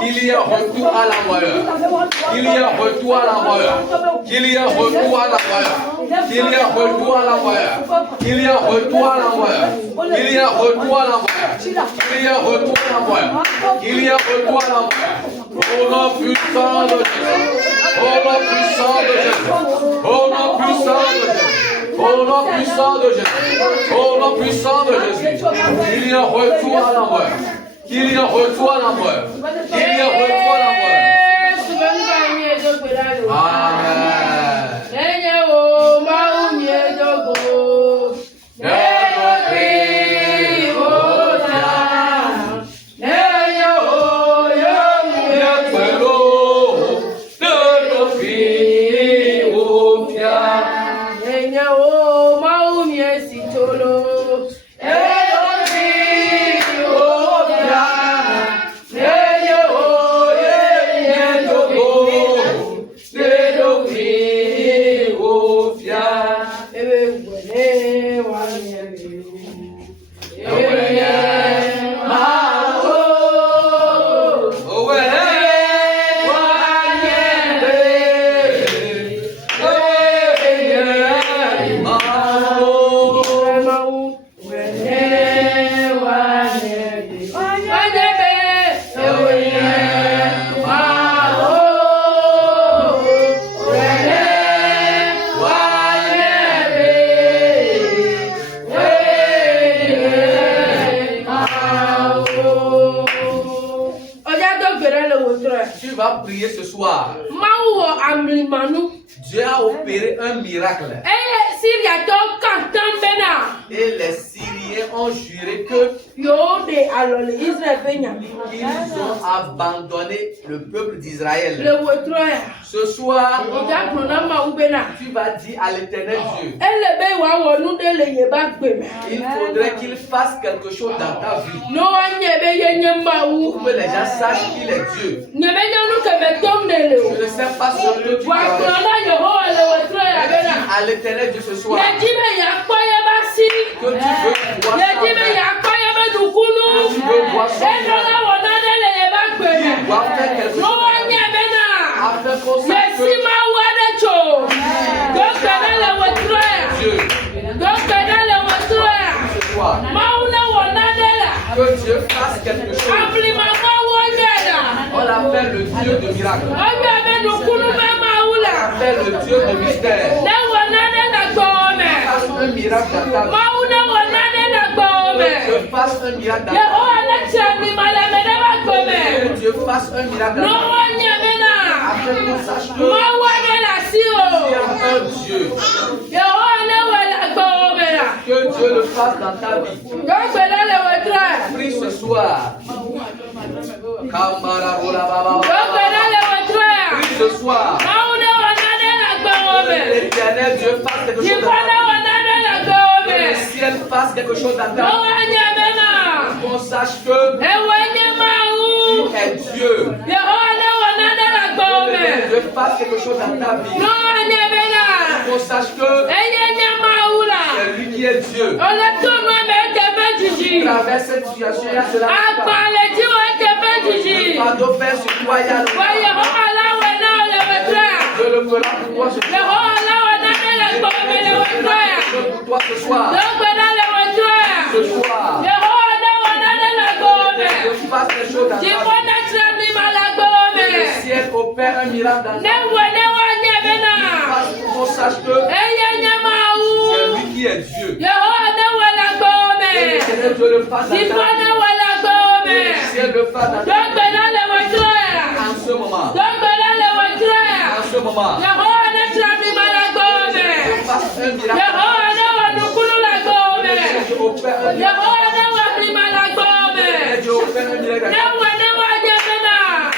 qu'il y ait retour à l'envoyeur, qu'il y ait retour à l'envoyeur, qu'il y ait retour à l'envoyeur, qu'il y ait retour à l'envoyeur, qu'il y ait retour à l'envoyeur, qu'il y ait retour à l'envoyeur, qu'il y ait retour à l'envoyeur, qu'il y ait retour à l'envoyeur. Au nom puissant de Jésus, au nom puissant de Jésus, au nom puissant de Jésus, au nom puissant de Jésus, au nom puissant de Jésus, qu'il y ait retour à l'envoyeur, qu'il y ait retour à l'envoyeur, qu'il y ait retour à l'envoyeur. Amen. Tu vas prier ce soir. Dieu a opéré un miracle. Et les Syriens ont juré qu'ils ont abandonné le peuple d'Israël. Ce soir, tu vas dire à l'Éternel Dieu, il faudrait qu'il fasse quelque chose dans ta vie pour que les gens sachent qu'il est Dieu. Je ne sais pas ce que tu as à l'Éternel Dieu ce soir. Que tu veux voir ça. Il doit faire quelque chose. Afin qu'on sache que Que Dieu fasse quelque chose. On l'appelle le Dieu de miracle. On l'appelle le Dieu de mystère. Fasse un miracle dans ta vie. Que Dieu fasse un miracle dans ta vie. Que Dieu fasse un miracle dans ta vie. Afin qu'on sache que il y a un Dieu. Que Dieu le fasse dans ta vie. Prie ce soir. Prie ce soir. L'Éternel Dieu fasse quelque chose dans ta vie. Que le ciel fasse quelque chose dans ta vie. Qu'on sache que tu es Dieu. Que Dieu fasse quelque chose dans ta vie. Qu'on sache que c'est lui qui est Dieu. Traverse cette situation, il y a cela. Le fardeau pèse sur toi, il y a le Dieu le fera pour toi ce soir. Pour toi ce soir. Ce soir. Que tu fasses des choses dans ta vie. Que le ciel opère un miracle dans ta vie. Qu'on sache que c'est lui qui est Dieu. Que Dieu le fasse dans ta vie. Que le ciel le fasse dans ta vie. En ce moment. En ce moment. Que fasse un miracle. Que Dieu opère un miracle.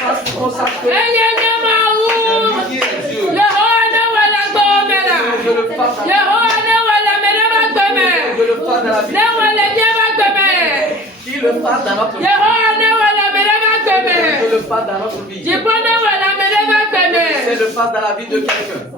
Parce qu'on sache que c'est lui qui est Dieu. Que Dieu le fasse dans la vie. Qu'il le fasse dans notre vie. Qu'il le fasse dans notre vie. Qu'il le fasse dans la vie de quelqu'un.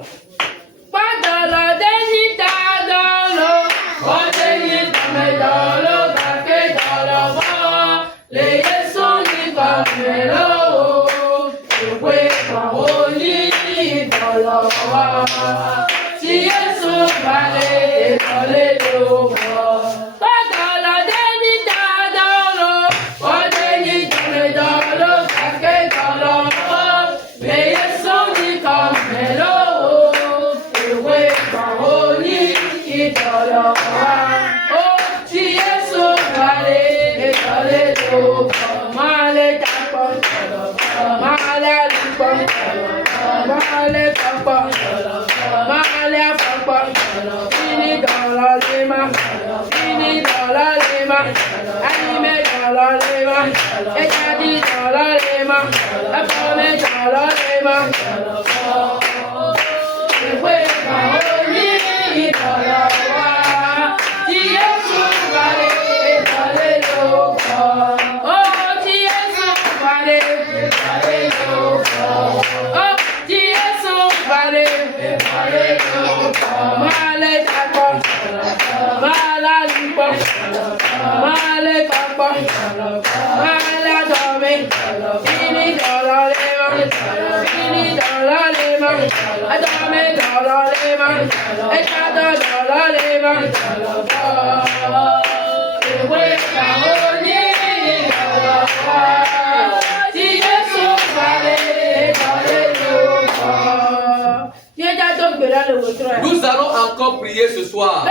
Nous allons encore prier ce soir.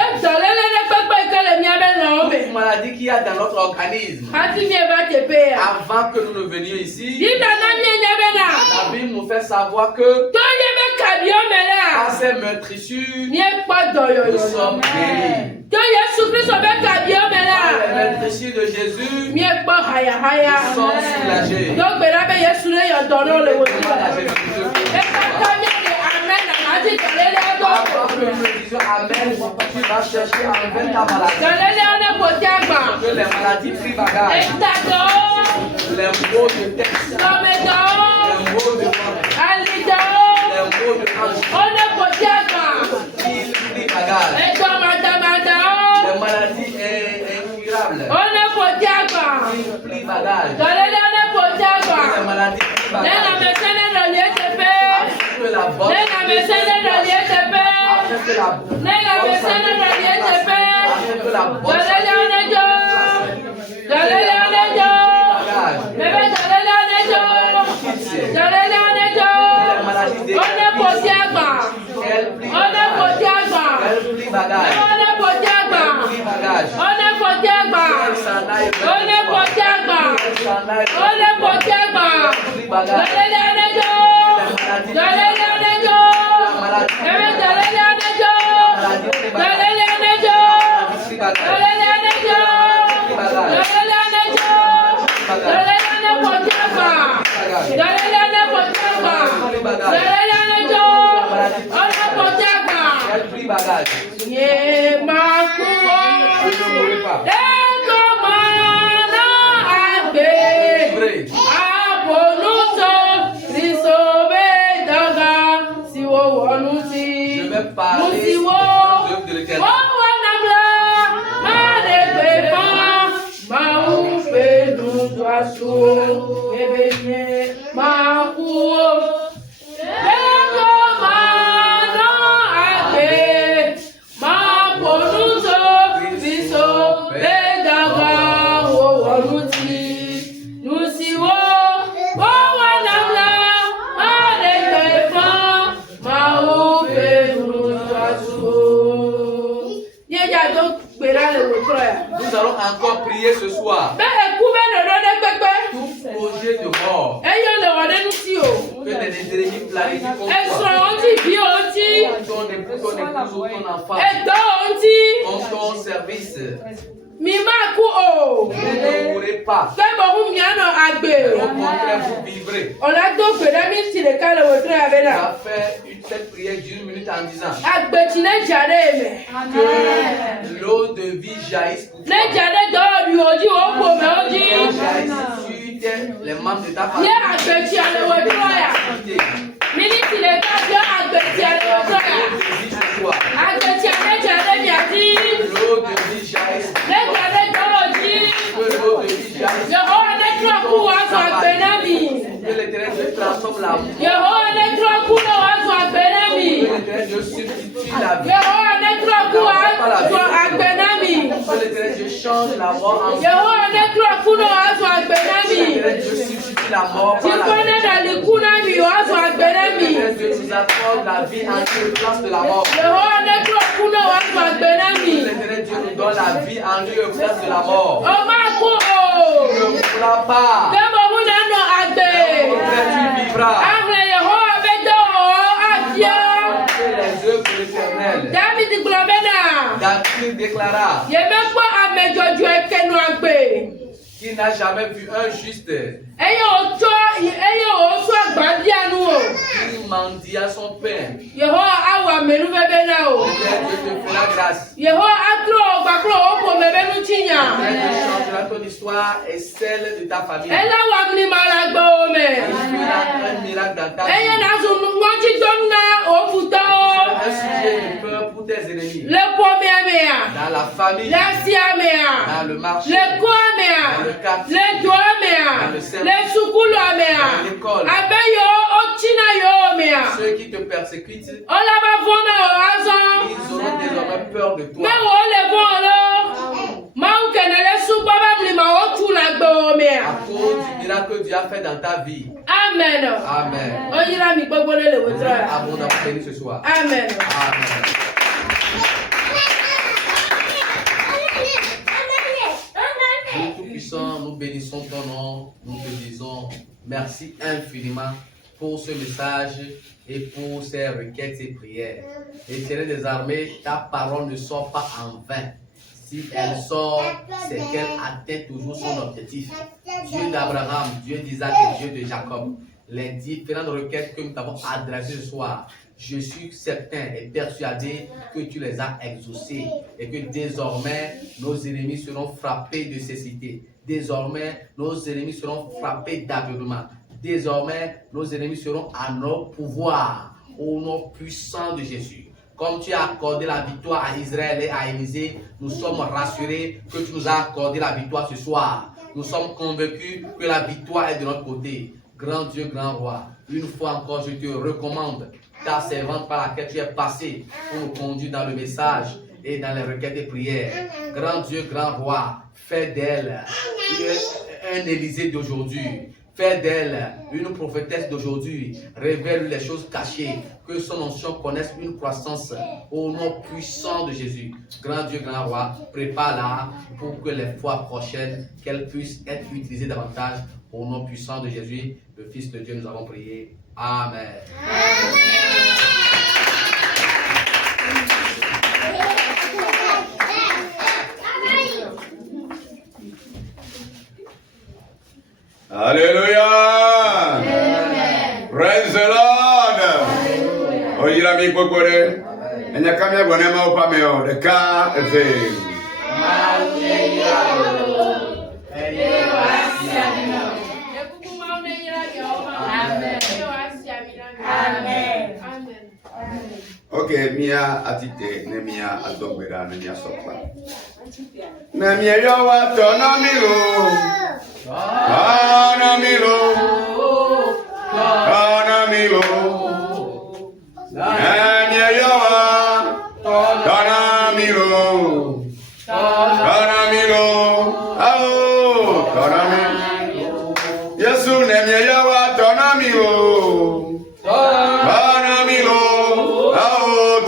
Toute maladie qu'il y a dans notre organisme. Avant que nous ne venions ici, la Bible nous fait savoir que par ces meurtrissures, nous sommes guéris. Par les meurtrissures de Jésus, nous sommes soulagés. Avant que nous disions Amen, tu vas chercher à enlever ta maladie. Que les maladies prient bagage. Les mots de texte. Les mots de ventre. Les mots de hanche. Ils prient bagage. Les maladies incurables. Ils prient bagage. Les maladies prient bagage. Que la bonne santé, que la bonne santé, fragilités. On est porté à bas. Elle plie On est porté à bas. Elle plie bagage. On est porté à bas. Elle plie bagage. On est porté à bas. Elle s'en aille. On est porté à bas. Elle s'en aille. On est porté à bas. Elle plie bagage. Elle plie bagage. Yeah, Je ne mourrai pas. Vrai. Je vais parler des œuvres de l'Éternel. Nous allons encore prier ce soir. Tout projet de mort que les ennemis planifient contre toi, ton époux, ton épouse ou ton enfant, contre ton service, Mimaku o. vous ne mourrez pas. Fẹ́bọ̀rún mi àná àgbè. Au contraire, vous vivrez. Ọ̀làdó gbèdámì tìlẹ̀ kálẹ̀ wòtúrò Tu àbẹ́nà. vas faire cette prière d'une minute en disant Àgbè tí lè jáde mẹ́. que l'eau de vie jaillisse pour toi. Lè jáde dọ́ọ̀ bí ojú ó pò mẹ́ ojú. Jaillisse sur les membres de ta Yé famille. àgbè tí àlẹ́ wòtúrò yà. Mi ní tìlẹ̀ kájọ́ àgbè tí àlẹ́ wòtúrò yà. Àgbè tí àlẹ́ jáde mi àti. L'eau de vie jaillisse pour Lè toi. jáde dọ́ọ̀ jí. Que l'eau de vie jaillisse. Yehova ne tura kú wá sọ àgbè náà mi. Que l'Éternel te transforme la mort. Yehova ne tura kú náà wá sọ àgbè náà mi. Que l'Éternel te substitue la vie. Yehova ne tura kú wá sọ àgbè náà mi. Que l'Éternel te change la mort en vie. Yehova ne tura kú náà wá sọ àgbè náà mi. Que l'Éternel te substitue la mort par la Tikone vie. dali kú náà mi wá sọ àgbè náà mi. Que l'Éternel nous accorde la vie en place de la mort. Yehova ne tura kú náà wá sọ àgbè náà mi. Que l'Éternel Dieu nous donne la vie en lieu et place de la mort. Ó máa kú o. Ne mourras pas. Kẹ́mọ̀ òun náà nọ àgbè. Au contraire, tu vivras. Àhùn Yehova bẹ dọ̀ ọ́ àfíà. Fais les œuvres de l'Éternel. Dábìdì gbọ́dọ̀ bẹ́ẹ̀ náà. David déclara Yèmẹ́ gbọ́ àmẹ́jọjọ ẹkẹnu àgbè. qu'il n'a jamais vu un juste Ẹyẹ òótọ́ àgbàdíànú o. qui mendia son pain. Yehova awọ àmẹ́nu bẹ́bẹ́ náà o. Dieu te fera grâce. Yehova atúrò gbàkúrò òkò mẹ́bẹ́nu tìyà. Dieu te changera ton histoire et celle de ta famille. Ẹlẹ́wà mi ni màá la gbọ́ omi. Il fera un miracle dans ta Ẹyẹ vie. náà sùn wọ́n ti tó ń ná òfútọ́. Un sujet de peur pour tes ennemis. Le pọ́mi ẹ̀mí à. Dans la famille, Le sí ẹ̀mí à. dans le marché, Le kó ẹ̀mí à. dans le quartier, Le jọ ẹ̀mí à. dans le cercle, Le sukulu ẹ̀mí à. dans l'école. Abẹ́ yóò ó tìǹà yóò ẹ̀mí à. Ceux qui te persécutent, Ọlọ́ba fún náà ọ̀ azán. ils auront désormais peur de toi. Mẹ́wàá ó lè fún ọ lọ. Máa ń kẹ̀nẹ̀ lé súpọ́ bá mi mà ó tún la gbé omi à. À cause du miracle que Dieu a fait dans ta vie. Amen. Amen. Ó yíra mi gbogbo lé lè wò tó yà. Abondamment béni ce soir. Amen. Amen. Dieu Tout-Puissant, nous bénissons ton nom. Nous te disons merci infiniment pour ce message et pour ces requêtes et prières. Éternel des armées, ta parole ne sort pas en vain. Si elle sort, c'est qu'elle atteint toujours son objectif. Dieu d'Abraham, Dieu d'Isaac et Dieu de Jacob. Les différentes requêtes que nous t'avons adressées ce soir, je suis certain et persuadé que tu les as exaucées et que désormais nos ennemis seront frappés de cécité. Désormais, nos ennemis seront frappés d'aveuglement. Désormais, nos ennemis seront à notre pouvoir au nom puissant de Jésus. Comme tu as accordé la victoire à Israël et à Élisée, nous sommes rassurés que tu nous as accordé la victoire ce soir. Nous sommes convaincus que la victoire est de notre côté. Grand Dieu, grand roi, une fois encore, je te recommande ta servante par laquelle tu es passé pour nous conduire dans le message et dans les requêtes et prières. Grand Dieu, grand roi, fais d'elle un Élysée d'aujourd'hui. Fais d'elle une prophétesse d'aujourd'hui. Révèle les choses cachées. Que son onction connaisse une croissance au nom puissant de Jésus. Grand Dieu, grand roi, prépare-la pour que les fois prochaines, qu'elle puisse être utilisée davantage au nom puissant de Jésus, le Fils de Dieu. Nous avons prié. Amen. Alléluia. Praise the Lord. Oyira mi kokore. Enya kamya bwana ma opa me o de ka efe. Okay, mia atite ne mia adogbera ne mia sokwa. Na mia yo wa to na mi lo. Anamilo, Anamilo, Anyayawa, Anamilo, Anamilo, oh, Anamilo, Yesu Nemyayawa, Anamilo, Anamilo, oh,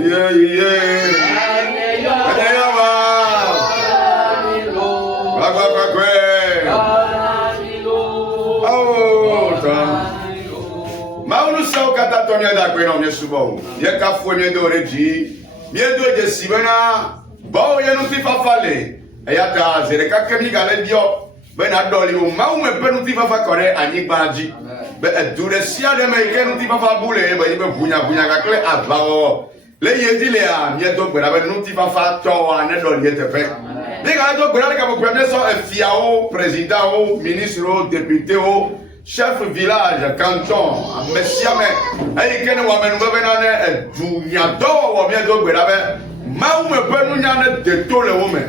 yeah, yeah. Mia da kwena o subo ye ka fo mi do reji mi do je sibena bo ye no ti fa fale e ya ta zere ka kemi gale dio be na doli o ma o me pe no ti fa fa kore ani gbaji be e dure sia de me ke no ti fa fa bule be be bunya ka kle abawo le ye di le a mi do gbera be no ti fa fa to ane doli ye te fe de ga do gbera ka bo premier so e fia o président o ministre o député o chef village, canton, messiame, et qui ne voit pas nous dunya do wa mi do gbe dabe ma u me pe nu nya ne de to le wo me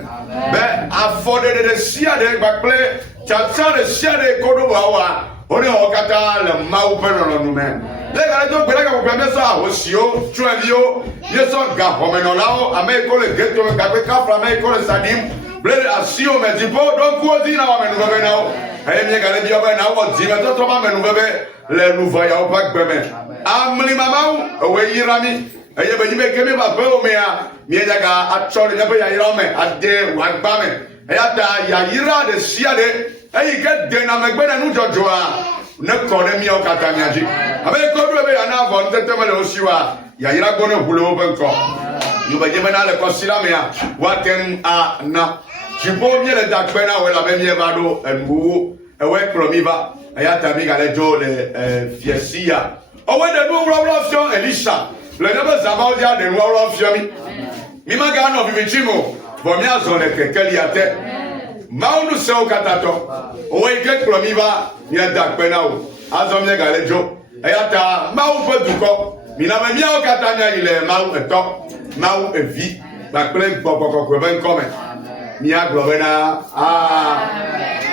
be afode de sia de gbakle chacha de sia de kodo wa oni o kata le ma u pe no nu me le ga do gbe ga ko me so a o sio twelio ye so ga ho me no lao ame ko le geto me ga pe ka fra me ko le sadim ble asio me di po do ko di na wa me nu be na o e mi ga le bi o be na wo di me to ma me nu be le nouveau ya o pa gbe me amli mama o we yirami eye be yime kemi ba pe o me a mi e ga achole ya be ya yira me ade wa gba me e ya da ya yira de sia de e ke de na me gbe na nu jojo a ne ko de mi o kata mi aji abe ko do be ya na vo ntete me le o siwa ya yira go ne hulo o ben ko yu be yime na le ko sila me a wa tem a na jibo mi le da gbe na we la be mi e ba do enbu e we promi ba e ya ta mi ga le jo le fiesia o we de do wro fion Elisha le nebe zama o dia de wro fion mi ma ga no bibichimo bo mi azon le kekeli ate ma unu se o katato o we ke promi ba mi da gbe na o azon mi ga le jo e ya ta ma u pe duko mi na me mi o katanya ile ma u eto ma u evi ba kle gbogbo ko ben come mi a globena amen.